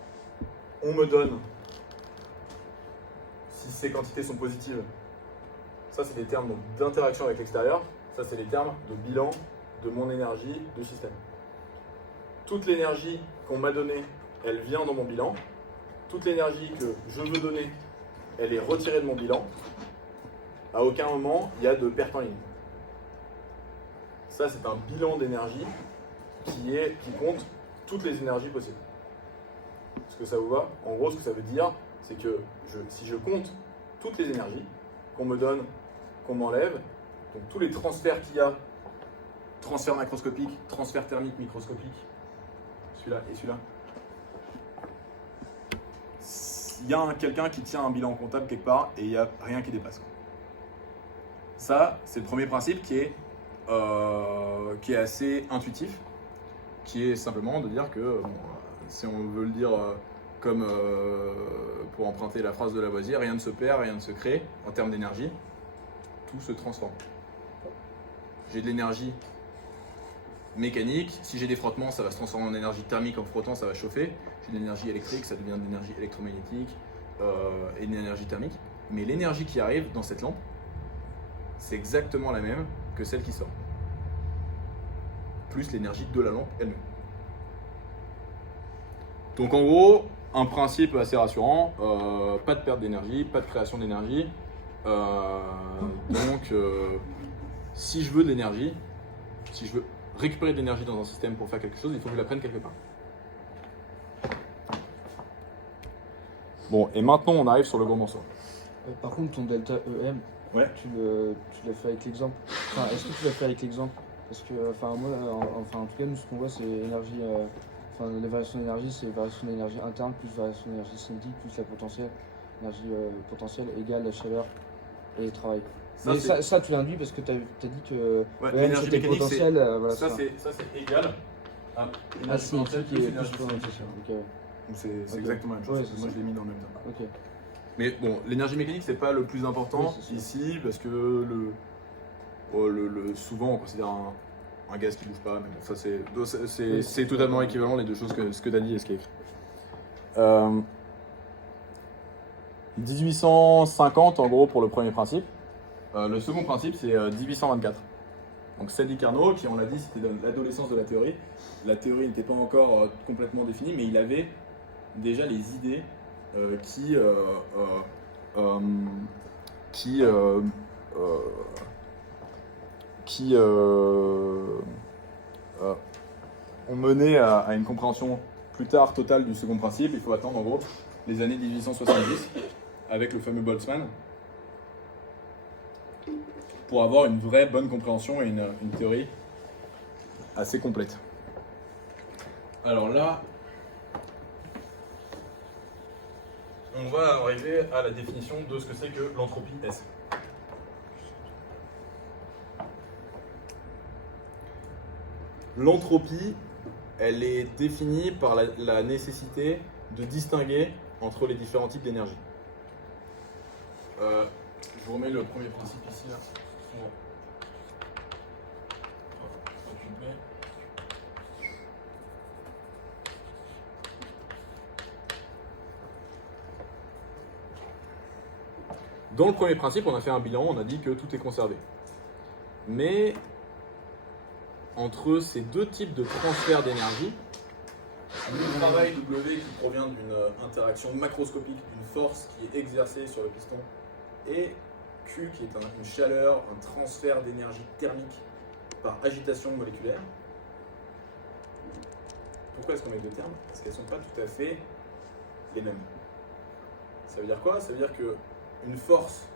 on me donne, si ces quantités sont positives, ça c'est des termes d'interaction avec l'extérieur, ça c'est les termes de bilan de mon énergie de système. Toute l'énergie qu'on m'a donnée, elle vient dans mon bilan. Toute l'énergie que je veux donner, elle est retirée de mon bilan. À aucun moment, il y a de perte en ligne. Ça, c'est un bilan d'énergie qui compte toutes les énergies possibles. Est-ce que ça vous va? En gros, ce que ça veut dire, c'est que si je compte toutes les énergies qu'on me donne, qu'on m'enlève, donc tous les transferts qu'il y a, transfert macroscopique, transfert thermique microscopique, celui-là et celui-là, il y a quelqu'un qui tient un bilan comptable quelque part et il n'y a rien qui dépasse. Ça, c'est le premier principe qui est assez intuitif, qui est simplement de dire que, si on veut le dire comme pour emprunter la phrase de Lavoisier, rien ne se perd, rien ne se crée en termes d'énergie, tout se transforme. J'ai de l'énergie mécanique, si j'ai des frottements, ça va se transformer en énergie thermique, en frottant, ça va chauffer. J'ai de l'énergie électrique, ça devient de l'énergie électromagnétique et de l'énergie thermique. Mais l'énergie qui arrive dans cette lampe, c'est exactement la même que celle qui sort. Plus l'énergie de la lampe elle-même. Donc en gros, un principe assez rassurant, pas de perte d'énergie, pas de création d'énergie. Si je veux de l'énergie, si je veux récupérer de l'énergie dans un système pour faire quelque chose, il faut que je la prenne quelque part. Bon, et maintenant on arrive sur le gros morceau. Par contre, ton delta EM, Ouais. tu l'as fait avec l'exemple. Enfin, est-ce que tu l'as fait avec l'exemple? Parce que, moi, en tout cas, nous, ce qu'on voit, c'est énergie. Les variations d'énergie, c'est variation d'énergie interne plus variation d'énergie cinétique plus la potentielle. Énergie potentielle égale la chaleur et le travail. Mais ça, tu l'induis parce que tu as dit que l'énergie c'était mécanique, potentiel. Voilà, ça c'est égal à énergie cinétique potentielle plus et énergie plus cinétique. potentiel. Ok, ouais. Donc c'est Ok. exactement la même chose. Ouais, c'est Moi ça. je l'ai mis dans le même temps. Ok. Mais bon, l'énergie mécanique c'est pas le plus important Oui, c'est ça. ici parce que souvent on considère un gaz qui bouge pas, mais bon, ça c'est totalement équivalent les deux choses ce que tu as dit et ce qui est écrit. 1850 en gros pour le premier principe. Le second principe c'est 1824. Donc Sadi Carnot, qui on l'a dit, c'était l'adolescence de la théorie. La théorie n'était pas encore complètement définie, mais il avait déjà les idées ont mené à une compréhension plus tard totale du second principe. Il faut attendre en gros les années 1870 avec le fameux Boltzmann pour avoir une vraie bonne compréhension et une théorie assez complète. Alors là, on va arriver à la définition de ce que c'est que l'entropie S. L'entropie, elle est définie par la nécessité de distinguer entre les différents types d'énergie. Je vous remets le premier principe ici. Là, pour occuper. Dans le premier principe, on a fait un bilan, on a dit que tout est conservé. Mais entre ces deux types de transfert d'énergie, le travail W qui provient d'une interaction macroscopique, d'une force qui est exercée sur le piston, et Q qui est une chaleur, un transfert d'énergie thermique par agitation moléculaire. Pourquoi est-ce qu'on met deux termes? Parce qu'elles ne sont pas tout à fait les mêmes. Ça veut dire quoi? Ça veut dire qu'une force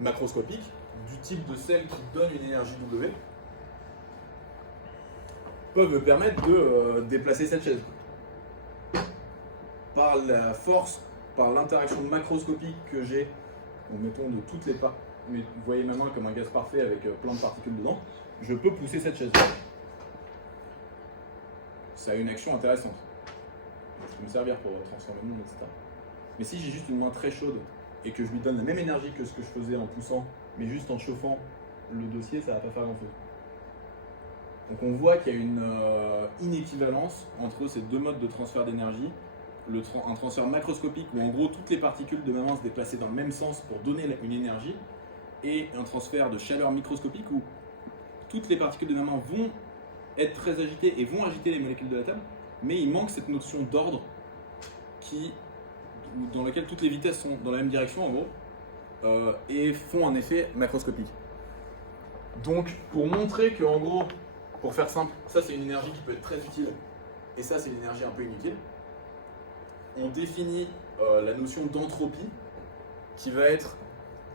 macroscopique, du type de celle qui donne une énergie W, peuvent me permettre de déplacer cette chaise. Par la force, par l'interaction macroscopique que j'ai, mettons de toutes les parts, mais vous voyez ma main comme un gaz parfait avec plein de particules dedans, je peux pousser cette chaise. Ça a une action intéressante. Je peux me servir pour transformer le monde, etc. Mais si j'ai juste une main très chaude et que je lui donne la même énergie que ce que je faisais en poussant, mais juste en chauffant le dossier, ça ne va pas faire grand-chose. Donc on voit qu'il y a une inéquivalence entre ces deux modes de transfert d'énergie. Un transfert macroscopique où en gros toutes les particules de ma main se déplaçaient dans le même sens pour donner une énergie, et un transfert de chaleur microscopique où toutes les particules de ma main vont être très agitées et vont agiter les molécules de la table, mais il manque cette notion d'ordre dans laquelle toutes les vitesses sont dans la même direction en gros, et font un effet macroscopique. Donc pour montrer que en gros, pour faire simple, ça c'est une énergie qui peut être très utile et ça c'est une énergie un peu inutile, on définit la notion d'entropie qui va être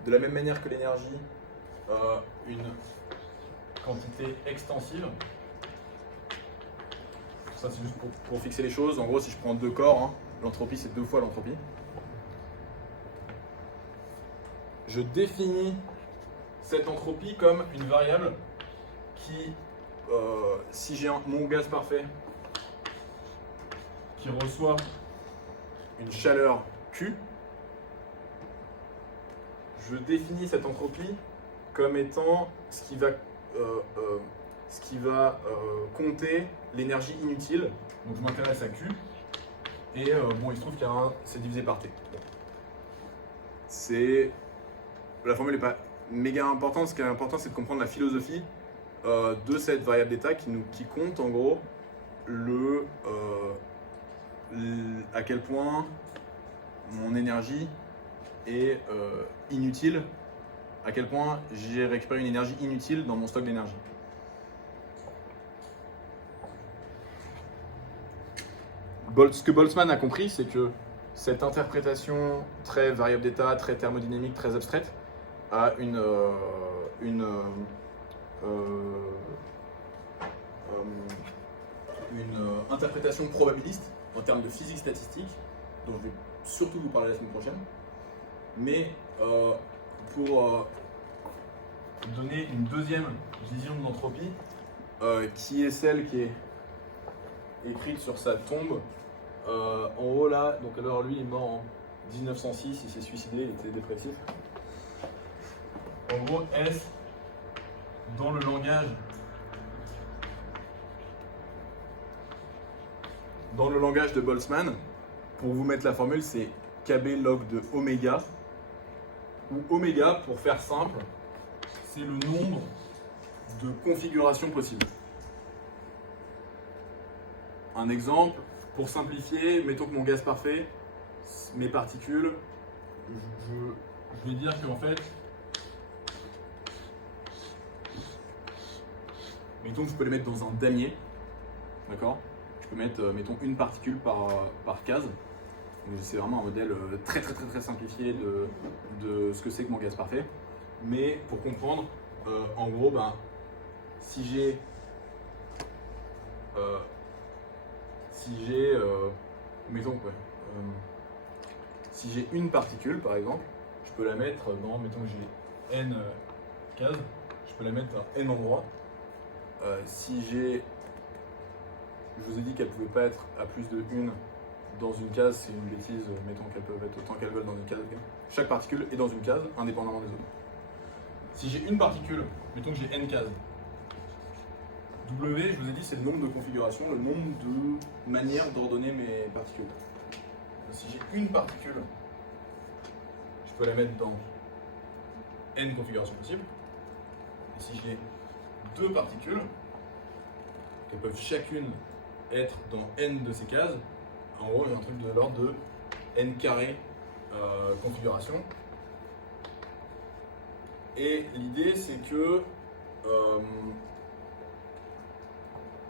de la même manière que l'énergie une quantité extensive. Ça c'est juste pour fixer les choses. En gros, si je prends deux corps, hein, l'entropie c'est 2 fois l'entropie. Je définis cette entropie comme une variable qui, si j'ai mon gaz parfait qui reçoit une chaleur Q, je définis cette entropie comme étant ce qui va compter l'énergie inutile. Donc je m'intéresse à Q, et bon, il se trouve qu'il y a c'est divisé par T. La formule n'est pas méga importante. Ce qui est important, c'est de comprendre la philosophie de cette variable d'état qui compte en gros à quel point mon énergie est inutile, à quel point j'ai récupéré une énergie inutile dans mon stock d'énergie. Ce que Boltzmann a compris, c'est que cette interprétation très variable d'état, très thermodynamique, très abstraite, a une interprétation probabiliste en termes de physique statistique, dont je vais surtout vous parler la semaine prochaine. Mais pour donner une deuxième vision de l'entropie, qui est celle qui est écrite sur sa tombe, en haut là, donc alors lui il est mort en 1906, il s'est suicidé, il était dépressif. En gros, S, dans le langage de Boltzmann, pour vous mettre la formule, c'est KB log de oméga, où oméga, pour faire simple, c'est le nombre de configurations possibles. Un exemple, pour simplifier, mettons que mon gaz parfait, mes particules, je vais dire qu'en fait, mettons que je peux les mettre dans un damier, d'accord? Je peux mettre, mettons, une particule par case. C'est vraiment un modèle très simplifié de ce que c'est que mon gaz parfait. Mais pour comprendre, en gros, ben, si j'ai mettons, si j'ai une particule par exemple, je peux la mettre dans, mettons que j'ai n cases, je peux la mettre à n endroits. Si j'ai, je vous ai dit qu'elles ne pouvaient pas être à plus de une dans une case, c'est une bêtise, mettons qu'elles peuvent être autant qu'elles veulent dans une case. Chaque particule est dans une case, indépendamment des autres. Si j'ai une particule, mettons que j'ai n cases, W, je vous ai dit, c'est le nombre de configurations, le nombre de manières d'ordonner mes particules. Si j'ai une particule, je peux la mettre dans n configurations possibles. Et si j'ai deux particules, elles peuvent chacune être dans n de ces cases. En gros, il y a un truc de l'ordre de n carré configuration. Et l'idée, c'est que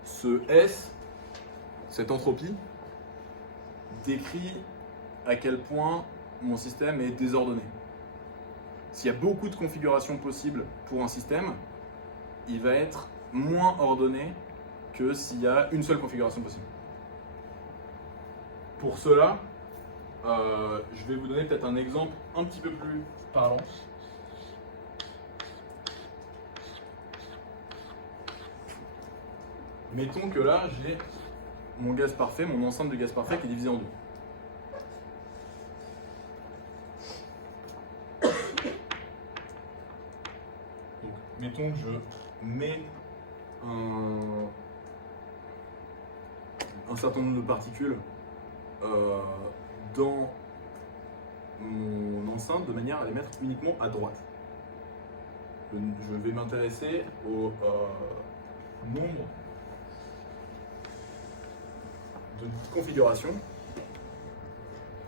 ce S, cette entropie, décrit à quel point mon système est désordonné. S'il y a beaucoup de configurations possibles pour un système, il va être moins ordonné que s'il y a une seule configuration possible. Pour cela, je vais vous donner peut-être un exemple un petit peu plus parlant. Mettons que là, j'ai mon gaz parfait, mon ensemble de gaz parfait qui est divisé en deux. Donc, mettons que je mets un certain nombre de particules dans mon enceinte de manière à les mettre uniquement à droite. Je vais m'intéresser au nombre de configuration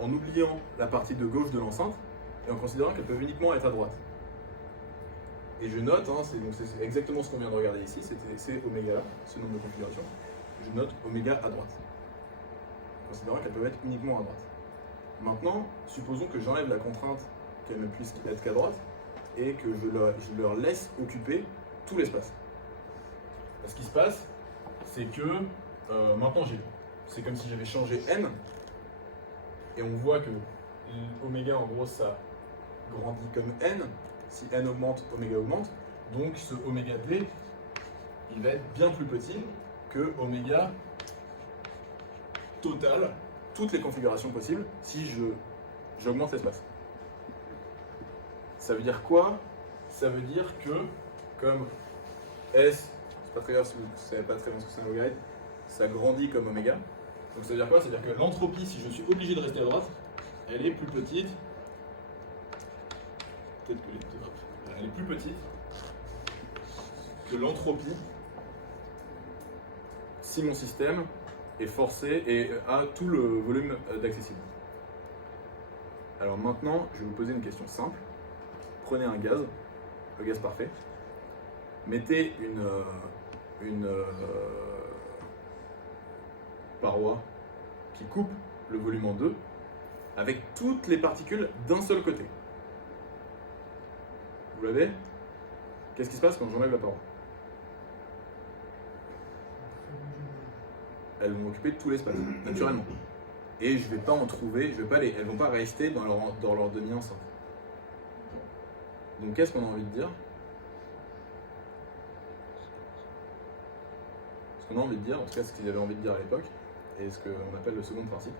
en oubliant la partie de gauche de l'enceinte et en considérant qu'elles peuvent uniquement être à droite. Et je note, hein, c'est exactement ce qu'on vient de regarder ici, c'est oméga là, ce nombre de configurations. Je note oméga à droite, en considérant qu'elles peuvent être uniquement à droite. Maintenant, supposons que j'enlève la contrainte qu'elles ne puissent être qu'à droite et que je leur laisse occuper tout l'espace. Ce qui se passe, c'est que maintenant c'est comme si j'avais changé n, et on voit que oméga en gros ça grandit comme n, si n augmente, oméga augmente, donc ce oméga d, il va être bien plus petit que oméga total, toutes les configurations possibles, si j'augmente l'espace. Ça veut dire quoi? Ça veut dire que, comme S, c'est pas très grave si vous ne savez pas très bien ce que c'est un logarithme, ça grandit comme oméga. Donc ça veut dire quoi? Ça veut dire que l'entropie, si je suis obligé de rester à droite, elle est plus petite. Peut-être que les deux, hop, elle est plus petite que l'entropie si mon système est forcé et a tout le volume d'accessible. Alors maintenant, je vais vous poser une question simple. Prenez un gaz, le gaz parfait, mettez une paroi qui coupe le volume en deux avec toutes les particules d'un seul côté. Vous l'avez? Qu'est-ce qui se passe quand j'enlève la paroi? Elles vont occuper tout l'espace, naturellement. Et je ne vais pas en trouver, elles ne vont pas rester dans leur demi-enceinte. Donc qu'est-ce qu'on a envie de dire? Ce qu'on a envie de dire, en tout cas ce qu'ils avaient envie de dire à l'époque, et ce qu'on appelle le second principe,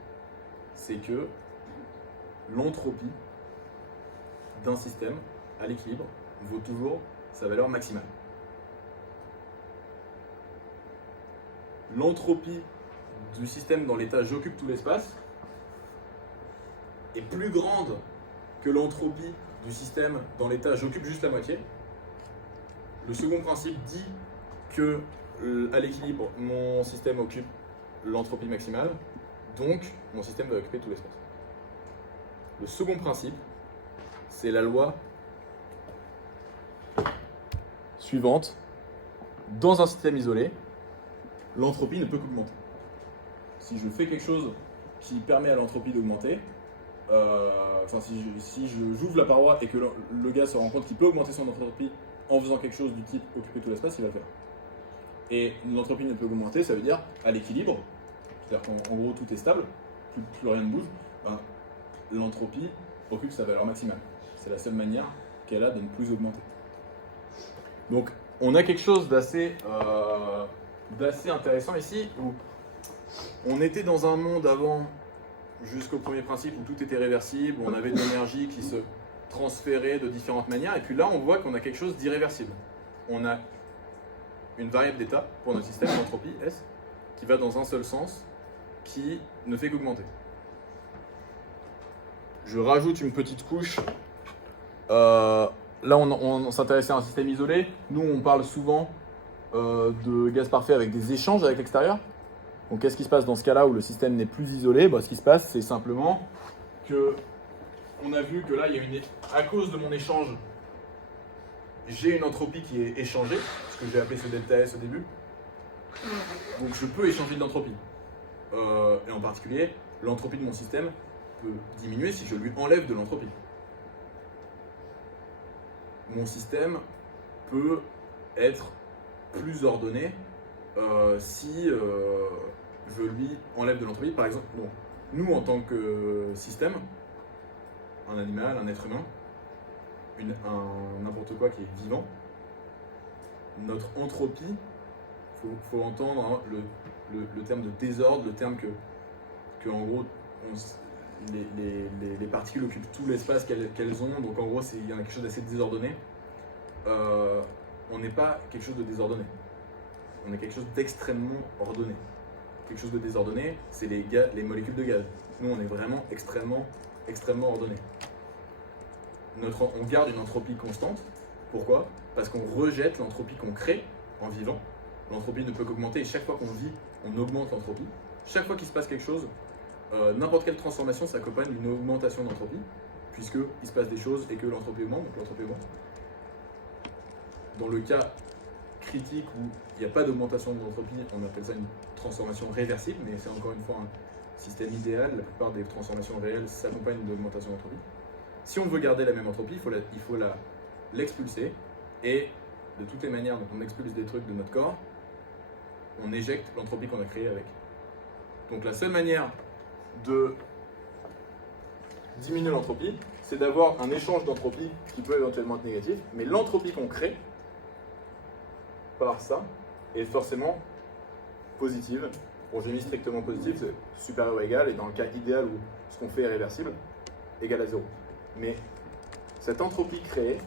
c'est que l'entropie d'un système à l'équilibre vaut toujours sa valeur maximale. L'entropie du système dans l'état j'occupe tout l'espace est plus grande que l'entropie du système dans l'état j'occupe juste la moitié. Le second principe dit que à l'équilibre, mon système occupe l'entropie maximale, donc mon système va occuper tout l'espace. Le second principe, c'est la loi suivante. Dans un système isolé, l'entropie ne peut qu'augmenter. Si je fais quelque chose qui permet à l'entropie d'augmenter, si j'ouvre la paroi et que le gaz se rend compte qu'il peut augmenter son entropie en faisant quelque chose du type occuper tout l'espace, il va le faire. Et l'entropie ne peut augmenter, ça veut dire à l'équilibre, c'est-à-dire qu'en gros tout est stable, plus rien ne bouge, l'entropie occupe sa valeur maximale. C'est la seule manière qu'elle a de ne plus augmenter. Donc on a quelque chose d'assez intéressant ici, où on était dans un monde avant, jusqu'au premier principe, où tout était réversible, où on avait de l'énergie qui se transférait de différentes manières, et puis là on voit qu'on a quelque chose d'irréversible. On a une variable d'état pour notre système, l'entropie S, qui va dans un seul sens, qui ne fait qu'augmenter. Je rajoute une petite couche. Là, on s'intéressait à un système isolé. Nous, on parle souvent de gaz parfait avec des échanges avec l'extérieur. Donc, qu'est-ce qui se passe dans ce cas-là où le système n'est plus isolé? Ce qui se passe, c'est simplement que on a vu que là, à cause de mon échange, j'ai une entropie qui est échangée, ce que j'ai appelé ce delta S au début. Donc, je peux échanger de l'entropie. Et en particulier, l'entropie de mon système peut diminuer si je lui enlève de l'entropie. Mon système peut être plus ordonné si je lui enlève de l'entropie. Par exemple, nous en tant que système, un animal, un être humain, n'importe quoi qui est vivant, notre entropie, faut entendre le terme de désordre, le terme que en gros les particules occupent tout l'espace qu'elles ont, donc en gros il y a quelque chose d'assez désordonné. On n'est pas quelque chose de désordonné, on est quelque chose d'extrêmement ordonné. Quelque chose de désordonné, c'est les molécules de gaz. Nous on est vraiment extrêmement ordonné. On garde une entropie constante. Pourquoi? Parce qu'on rejette l'entropie qu'on crée en vivant. L'entropie ne peut qu'augmenter et chaque fois qu'on vit, on augmente l'entropie. Chaque fois qu'il se passe quelque chose, n'importe quelle transformation s'accompagne d'une augmentation d'entropie, puisqu'il se passe des choses et que l'entropie augmente, donc l'entropie augmente. Dans le cas critique où il n'y a pas d'augmentation de l'entropie, on appelle ça une transformation réversible, mais c'est encore une fois un système idéal. La plupart des transformations réelles s'accompagnent d'augmentation d'entropie. Si on veut garder la même entropie, il faut l'expulser, et de toutes les manières dont on expulse des trucs de notre corps, on éjecte l'entropie qu'on a créée avec. Donc la seule manière de diminuer l'entropie, c'est d'avoir un échange d'entropie qui peut éventuellement être négatif, mais l'entropie qu'on crée par ça est forcément positive. Bon, j'ai mis strictement positive, c'est supérieur ou égal, et dans le cas idéal où ce qu'on fait est réversible, égal à 0. Mais cette entropie créée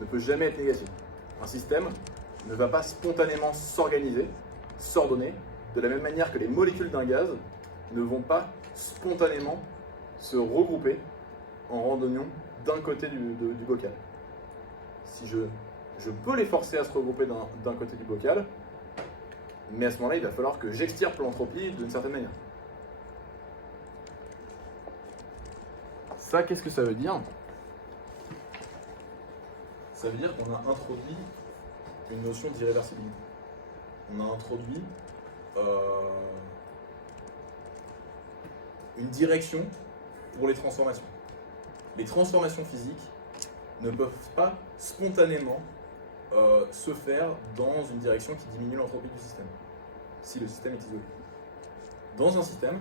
ne peut jamais être négative. Un système ne va pas spontanément s'organiser, s'ordonner, de la même manière que les molécules d'un gaz ne vont pas spontanément se regrouper en randonnion d'un côté du bocal. Si je peux les forcer à se regrouper d'un côté du bocal, mais à ce moment-là, il va falloir que j'extirpe l'entropie d'une certaine manière. Ça, qu'est-ce que ça veut dire? Ça veut dire qu'on a introduit une notion d'irréversibilité. On a introduit une direction pour les transformations. Les transformations physiques ne peuvent pas spontanément se faire dans une direction qui diminue l'entropie du système, si le système est isolé. Dans un système,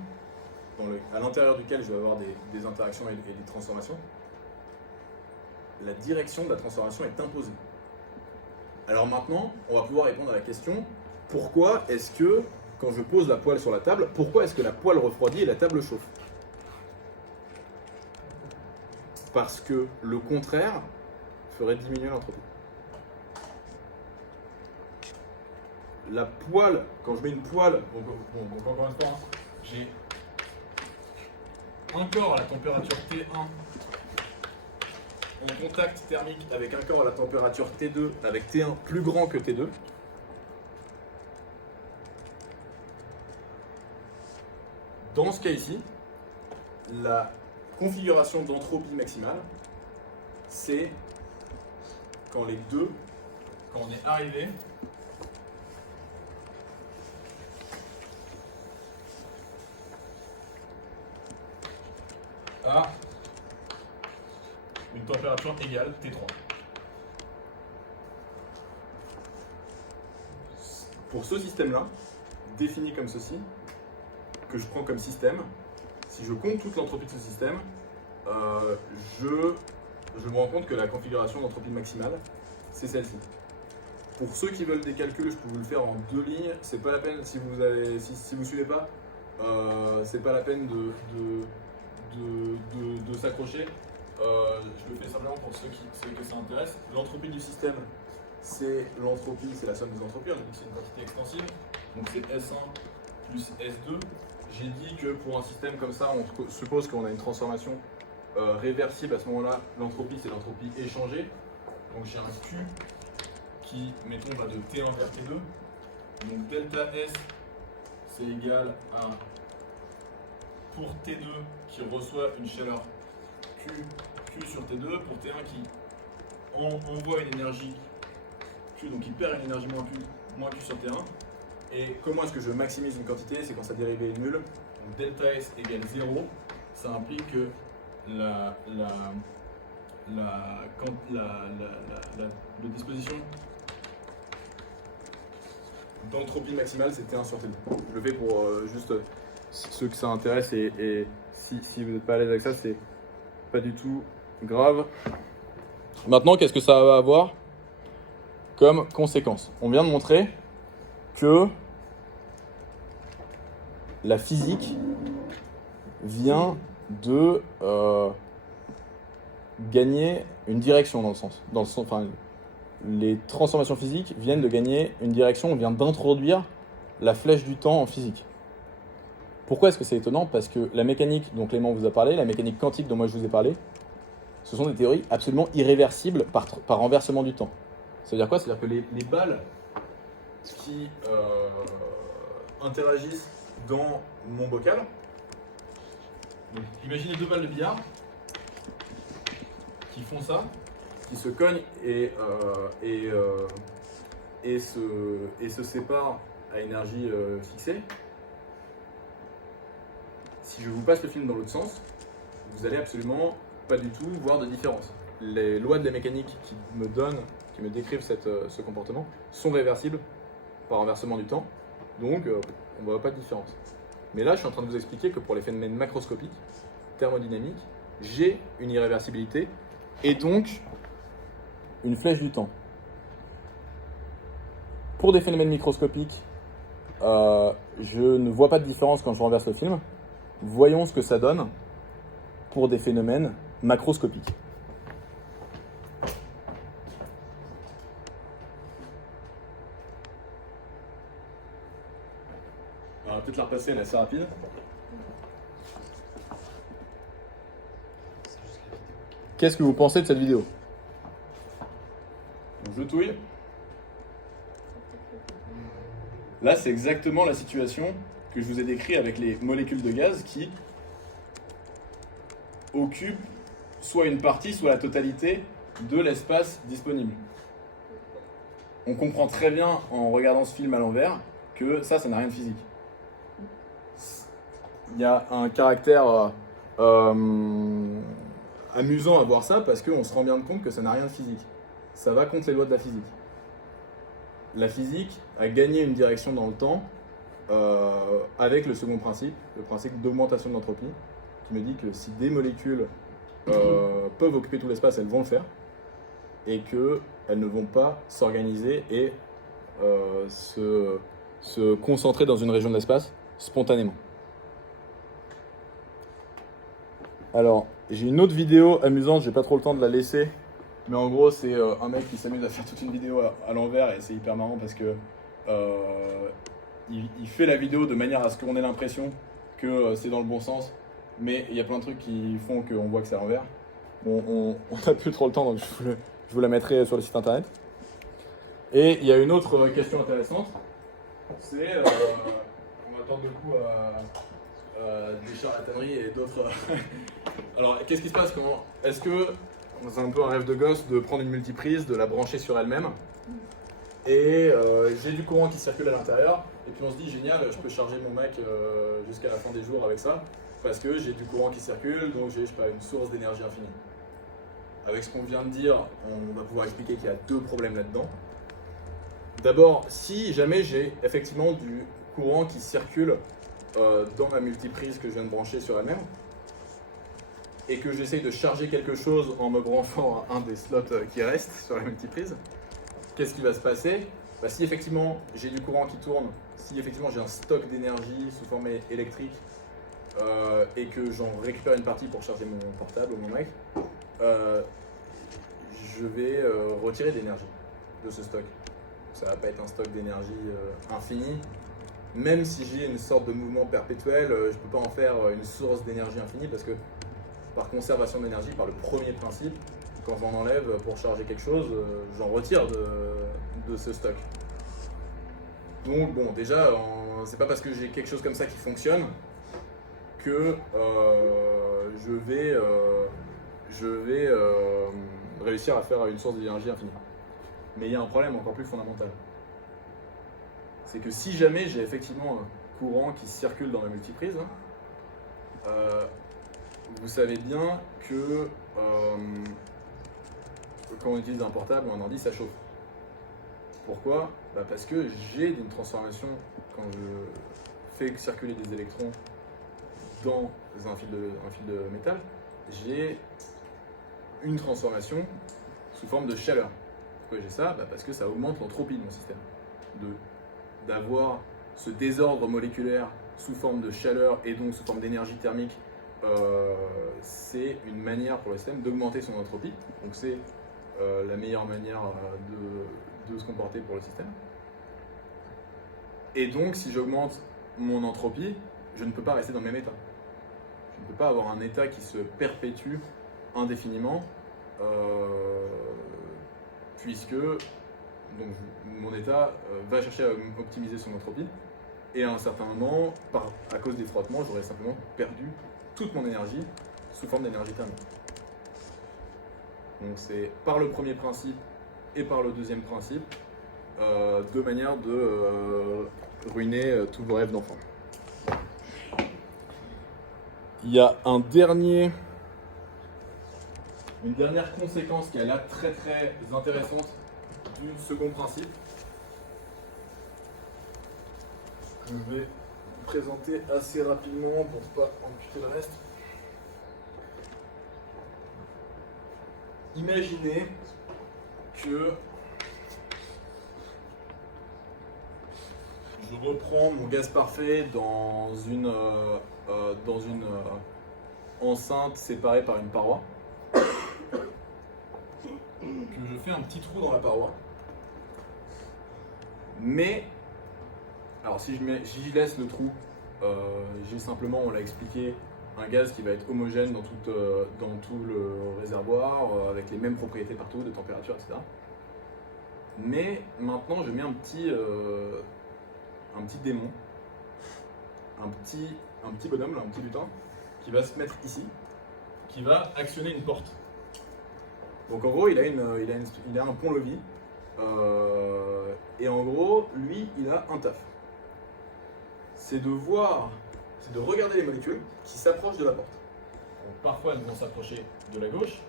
à l'intérieur duquel je vais avoir des interactions et des transformations, la direction de la transformation est imposée. Alors maintenant, on va pouvoir répondre à la question, pourquoi est-ce que, quand je pose la poêle sur la table, pourquoi est-ce que la poêle refroidit et la table chauffe? Parce que le contraire ferait diminuer l'entropie. La poêle, quand je mets une poêle, donc encore une fois, j'ai un corps à la température T1 en contact thermique avec un corps à la température T2 avec T1 plus grand que T2. Dans ce cas ici, la configuration d'entropie maximale, c'est quand on est arrivé à une température égale T3. Pour ce système-là, défini comme ceci, que je prends comme système, si je compte toute l'entropie de ce système, je me rends compte que la configuration d'entropie maximale, c'est celle-ci. Pour ceux qui veulent des calculs, je peux vous le faire en 2 lignes. C'est pas la peine, si vous suivez pas, c'est pas la peine de s'accrocher. Je le fais simplement pour ceux que ça intéresse. L'entropie du système, c'est l'entropie, c'est la somme des entropies. On a dit que c'est une quantité extensive, donc c'est S1 plus S2. J'ai dit que pour un système comme ça, on suppose qu'on a une transformation réversible. À ce moment-là, l'entropie, c'est l'entropie échangée. Donc j'ai un Q qui, mettons, va de T1 vers T2. Donc delta S, c'est égal à, pour T2 qui reçoit une chaleur Q sur T2, pour T1 qui envoie une énergie Q, donc il perd une énergie moins Q sur T1. Et comment est-ce que je maximise une quantité? C'est quand sa dérivée est nulle. Donc delta S égale 0. Ça implique que la disposition d'entropie maximale, c'est T1 sur T2. Je le fais pour juste ceux que ça intéresse et si vous n'êtes pas à l'aise avec ça, c'est pas du tout grave. Maintenant, qu'est-ce que ça va avoir comme conséquence? On vient de montrer que la physique vient de gagner une direction dans le sens. Enfin, les transformations physiques viennent de gagner une direction, on vient d'introduire la flèche du temps en physique. Pourquoi est-ce que c'est étonnant? Parce que la mécanique dont Clément vous a parlé, la mécanique quantique dont moi je vous ai parlé, ce sont des théories absolument irréversibles par renversement du temps. Ça veut dire quoi? C'est-à-dire que les balles qui interagissent dans mon bocal, donc, imaginez 2 balles de billard qui font ça, qui se cognent et se séparent à énergie fixée. Si je vous passe le film dans l'autre sens, vous allez absolument pas du tout voir de différence. Les lois de la mécanique qui me décrivent ce comportement sont réversibles par renversement du temps, donc on ne voit pas de différence. Mais là, je suis en train de vous expliquer que pour les phénomènes macroscopiques, thermodynamiques, j'ai une irréversibilité et donc une flèche du temps. Pour des phénomènes microscopiques, je ne vois pas de différence quand je renverse le film. Voyons ce que ça donne pour des phénomènes macroscopiques. On va peut-être la repasser, elle est assez rapide. Qu'est-ce que vous pensez de cette vidéo? Donc, je touille. Là, c'est exactement la situation que je vous ai décrite avec les molécules de gaz qui occupent soit une partie, soit la totalité de l'espace disponible. On comprend très bien en regardant ce film à l'envers que ça n'a rien de physique. Il y a un caractère amusant à voir ça parce qu'on se rend bien compte que ça n'a rien de physique. Ça va contre les lois de la physique. La physique a gagné une direction dans le temps avec le second principe, le principe d'augmentation de l'entropie, qui me dit que si des molécules peuvent occuper tout l'espace, elles vont le faire, et qu'elles ne vont pas s'organiser et se concentrer dans une région de l'espace spontanément. Alors, j'ai une autre vidéo amusante, j'ai pas trop le temps de la laisser, mais en gros, c'est un mec qui s'amuse à faire toute une vidéo à l'envers et c'est hyper marrant parce que il fait la vidéo de manière à ce qu'on ait l'impression que c'est dans le bon sens, mais il y a plein de trucs qui font qu'on voit que c'est à l'envers. on n'a plus trop le temps, donc je vous la mettrai sur le site internet. Et il y a une autre question intéressante, c'est, on va tordre le cou à des charlataneries et d'autres. Alors, qu'est-ce qui se passe quand, est-ce que c'est un peu un rêve de gosse de prendre une multiprise, de la brancher sur elle-même, et j'ai du courant qui circule à l'intérieur, et puis on se dit génial, je peux charger mon Mac jusqu'à la fin des jours avec ça, parce que j'ai du courant qui circule, donc j'ai, je sais pas, une source d'énergie infinie. Avec ce qu'on vient de dire, on va pouvoir expliquer qu'il y a deux problèmes là-dedans. D'abord, si jamais j'ai effectivement du courant qui circule dans ma multiprise que je viens de brancher sur elle-même, et que j'essaye de charger quelque chose en me branchant à un des slots qui restent sur la multiprise, qu'est-ce qui va se passer? Bah, si effectivement j'ai du courant qui tourne, si effectivement j'ai un stock d'énergie sous forme électrique et que j'en récupère une partie pour charger mon portable ou mon Mac, je vais retirer de l'énergie de ce stock. Ça va pas être un stock d'énergie infini. Même si j'ai une sorte de mouvement perpétuel, je peux pas en faire une source d'énergie infinie parce que par conservation d'énergie, par le premier principe, quand j'en enlève pour charger quelque chose, j'en retire de ce stock. Donc bon, déjà, c'est pas parce que j'ai quelque chose comme ça qui fonctionne que je vais réussir à faire une source d'énergie infinie. Mais il y a un problème encore plus fondamental. C'est que si jamais j'ai effectivement un courant qui circule dans la multiprise, vous savez bien que quand on utilise un portable ou un ordi, ça chauffe. Pourquoi? Parce que j'ai une transformation, quand je fais circuler des électrons dans un fil de métal, j'ai une transformation sous forme de chaleur. Pourquoi j'ai ça? Parce que ça augmente l'entropie de mon système. D'avoir ce désordre moléculaire sous forme de chaleur et donc sous forme d'énergie thermique, c'est une manière pour le système d'augmenter son entropie. Donc c'est la meilleure manière de se comporter pour le système. Et donc si j'augmente mon entropie, je ne peux pas rester dans le même état. Je ne peux pas avoir un état qui se perpétue indéfiniment, puisque donc, mon état va chercher à optimiser son entropie, et à un certain moment, à cause des frottements, j'aurais simplement perdu toute mon énergie sous forme d'énergie thermique. Donc c'est par le premier principe et par le deuxième principe, deux manières de ruiner tous vos rêves d'enfant. Il y a une dernière conséquence qui est là très très intéressante du second principe, que je vais présenter assez rapidement pour ne pas amputer le reste. Imaginez que je reprends mon gaz parfait dans une enceinte séparée par une paroi, que je fais un petit trou dans la paroi, mais alors si j'y laisse le trou, j'ai simplement, on l'a expliqué, un gaz qui va être homogène dans tout le réservoir, avec les mêmes propriétés partout, de température, etc. Mais maintenant je mets un petit démon, un petit bonhomme, là, un petit lutin, qui va se mettre ici, qui va actionner une porte. Donc en gros, il a un pont-levis, et en gros, lui, il a un taf. C'est de regarder les molécules qui s'approchent de la porte. Donc, parfois, elles vont s'approcher de la gauche,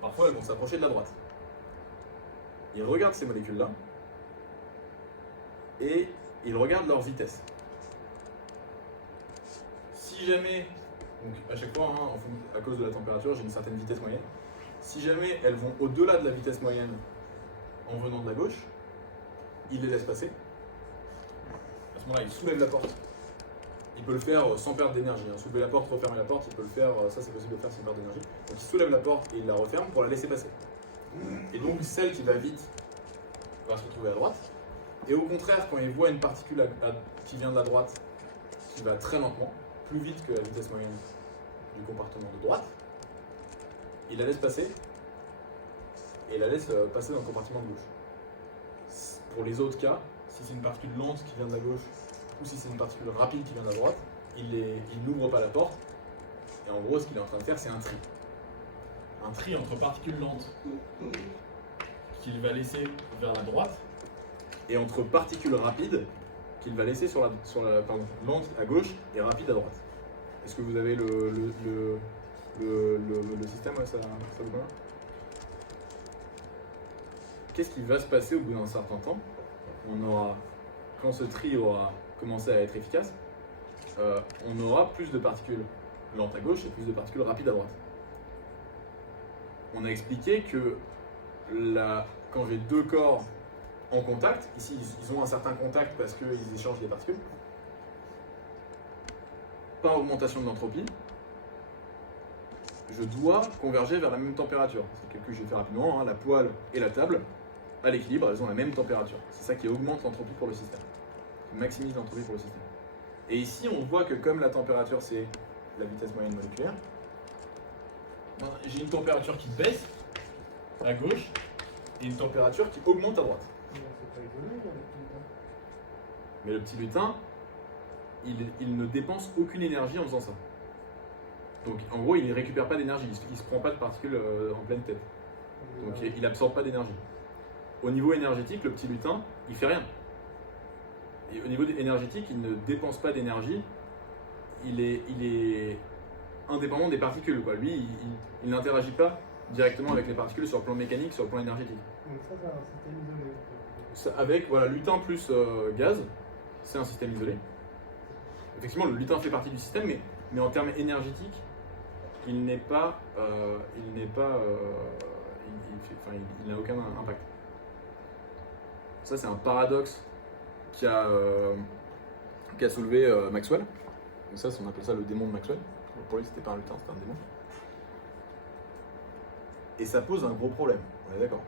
parfois, elles vont s'approcher de la droite. Il regarde ces molécules-là, et il regarde leur vitesse. Si jamais, donc à chaque fois, à cause de la température, j'ai une certaine vitesse moyenne. Si jamais elles vont au-delà de la vitesse moyenne en venant de la gauche, il les laisse passer. À ce moment-là, il soulève la porte. Il peut le faire sans perdre d'énergie. Soulever la porte, refermer la porte, il peut le faire, ça c'est possible de faire sans perdre d'énergie. Donc il soulève la porte et il la referme pour la laisser passer. Et donc celle qui va vite va se retrouver à droite. Et au contraire, quand il voit une particule qui vient de la droite, qui va très lentement, plus vite que la vitesse moyenne du compartiment de droite, il la laisse passer et la laisse passer dans le compartiment de gauche. Pour les autres cas, si c'est une particule lente qui vient de la gauche ou si c'est une particule rapide qui vient de la droite, il n'ouvre pas la porte et en gros ce qu'il est en train de faire c'est un tri. Un tri entre particules lentes qu'il va laisser vers la droite et entre particules rapides qu'il va laisser lente à gauche et rapide à droite. Est-ce que vous avez le système, ça vous convient? Qu'est-ce qui va se passer au bout d'un certain temps? Quand ce tri aura commencé à être efficace, on aura plus de particules lentes à gauche et plus de particules rapides à droite. On a expliqué que quand j'ai deux corps en contact, ici ils ont un certain contact parce qu'ils échangent des particules, par augmentation de l'entropie, je dois converger vers la même température. C'est le calcul que je vais faire rapidement, hein. La poêle et la table, à l'équilibre, elles ont la même température. C'est ça qui augmente l'entropie pour le système, qui maximise l'entropie pour le système. Et ici on voit que comme la température c'est la vitesse moyenne moléculaire, j'ai une température qui baisse à gauche et une température qui augmente à droite. C'est pas évolué, là, le petit lutin. Mais le petit lutin, il ne dépense aucune énergie en faisant ça. Donc en gros, il ne récupère pas d'énergie, il ne se prend pas de particules en pleine tête. Donc il n'absorbe pas d'énergie. Au niveau énergétique, le petit lutin, il fait rien. Et au niveau énergétique, il ne dépense pas d'énergie, il est indépendant des particules, quoi. Lui, il n'interagit pas directement avec les particules sur le plan mécanique, sur le plan énergétique. Donc ça, c'est un système isolé. Avec voilà, lutin plus gaz, c'est un système isolé. Effectivement, le lutin fait partie du système, mais en termes énergétiques, il n'a aucun impact. Ça, c'est un paradoxe qu'a soulevé Maxwell. Donc ça, on appelle ça le démon de Maxwell. Pour lui, c'était pas un lutin, c'était un démon. Et ça pose un gros problème, on est d'accord.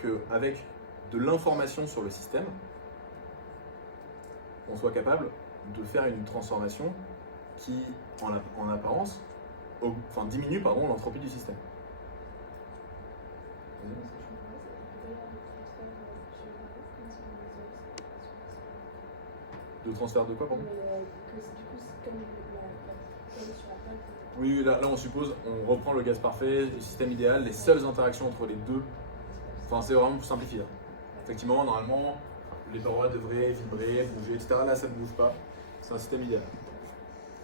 Qu'avec de l'information sur le système, on soit capable de faire une transformation qui, en apparence, diminue l'entropie du système. De transfert de quoi, pardon? Oui, là on suppose, on reprend le gaz parfait, le système idéal, les seules interactions entre les deux. Enfin, c'est vraiment pour simplifier. Effectivement, normalement, les parois devraient vibrer, bouger, etc. Là, ça ne bouge pas. C'est un système idéal.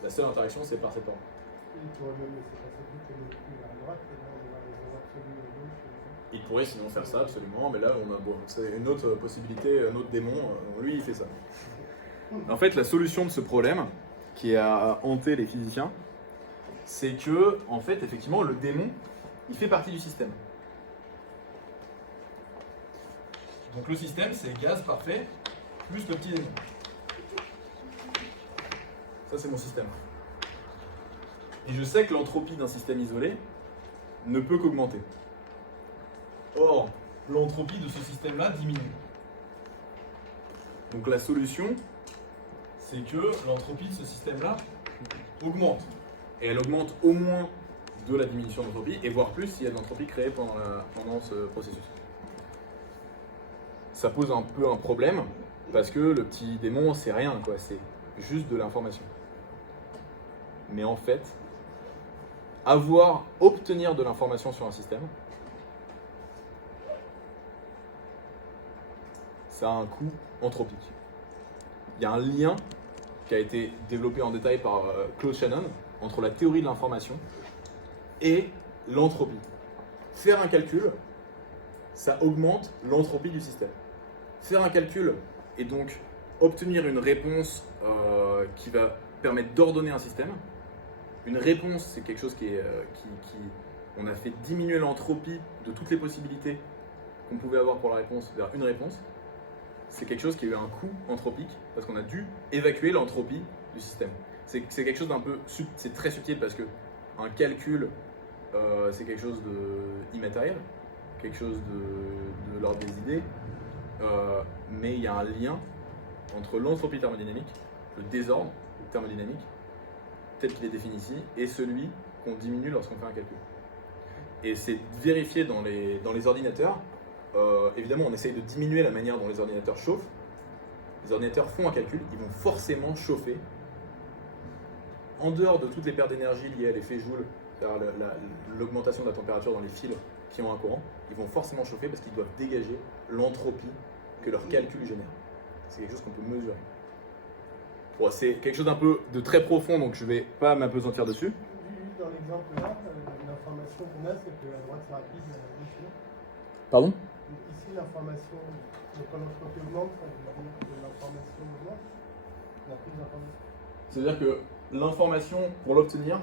La seule interaction, c'est par ces parois. Il pourrait même laisser passer toutes les molécules à droite et là on aura les zéros absolus à gauche. Il pourrait sinon faire ça, absolument, mais là, c'est une autre possibilité, un autre démon. Lui, il fait ça. En fait, la solution de ce problème, qui a hanté les physiciens, c'est que, en fait, effectivement, le démon, il fait partie du système. Donc le système, c'est gaz parfait plus le petit démon. Ça, c'est mon système. Et je sais que l'entropie d'un système isolé ne peut qu'augmenter. Or, l'entropie de ce système-là diminue. Donc la solution, c'est que l'entropie de ce système-là augmente. Et elle augmente au moins de la diminution d'entropie, et voire plus s'il y a de l'entropie créée pendant ce processus. Ça pose un peu un problème, parce que le petit démon, c'est rien, quoi. C'est juste de l'information. Mais en fait, obtenir de l'information sur un système, ça a un coût anthropique. Il y a un lien qui a été développé en détail par Claude Shannon entre la théorie de l'information et l'entropie. Faire un calcul, ça augmente l'entropie du système. Faire un calcul et donc obtenir une réponse qui va permettre d'ordonner un système. Une réponse, c'est quelque chose on a fait diminuer l'entropie de toutes les possibilités qu'on pouvait avoir pour la réponse vers une réponse. C'est quelque chose qui a eu un coût anthropique parce qu'on a dû évacuer l'entropie du système. C'est quelque chose d'un peu, c'est très subtil parce que un calcul, c'est quelque chose d'immatériel, quelque chose de l'ordre des idées, mais il y a un lien entre l'entropie thermodynamique, le désordre thermodynamique, tel qu'il est défini ici, et celui qu'on diminue lorsqu'on fait un calcul. Et c'est vérifié dans les ordinateurs. Évidemment, on essaye de diminuer la manière dont les ordinateurs chauffent. Les ordinateurs font un calcul, ils vont forcément chauffer. En dehors de toutes les pertes d'énergie liées à l'effet Joule, c'est-à-dire l'augmentation de la température dans les fils qui ont un courant, ils vont forcément chauffer parce qu'ils doivent dégager l'entropie que leur calcul génère. C'est quelque chose qu'on peut mesurer. Bon, c'est quelque chose d'un peu de très profond, donc je ne vais pas m'apesantir dessus. Dans l'exemple là, l'information qu'on a, c'est que la droite c'est rapide, la gauche non. Pardon? Ici, l'information, donc quand l'entropie augmente, ça veut dire que l'information augmente, la prise d'information. C'est-à-dire que l'information, pour l'obtenir,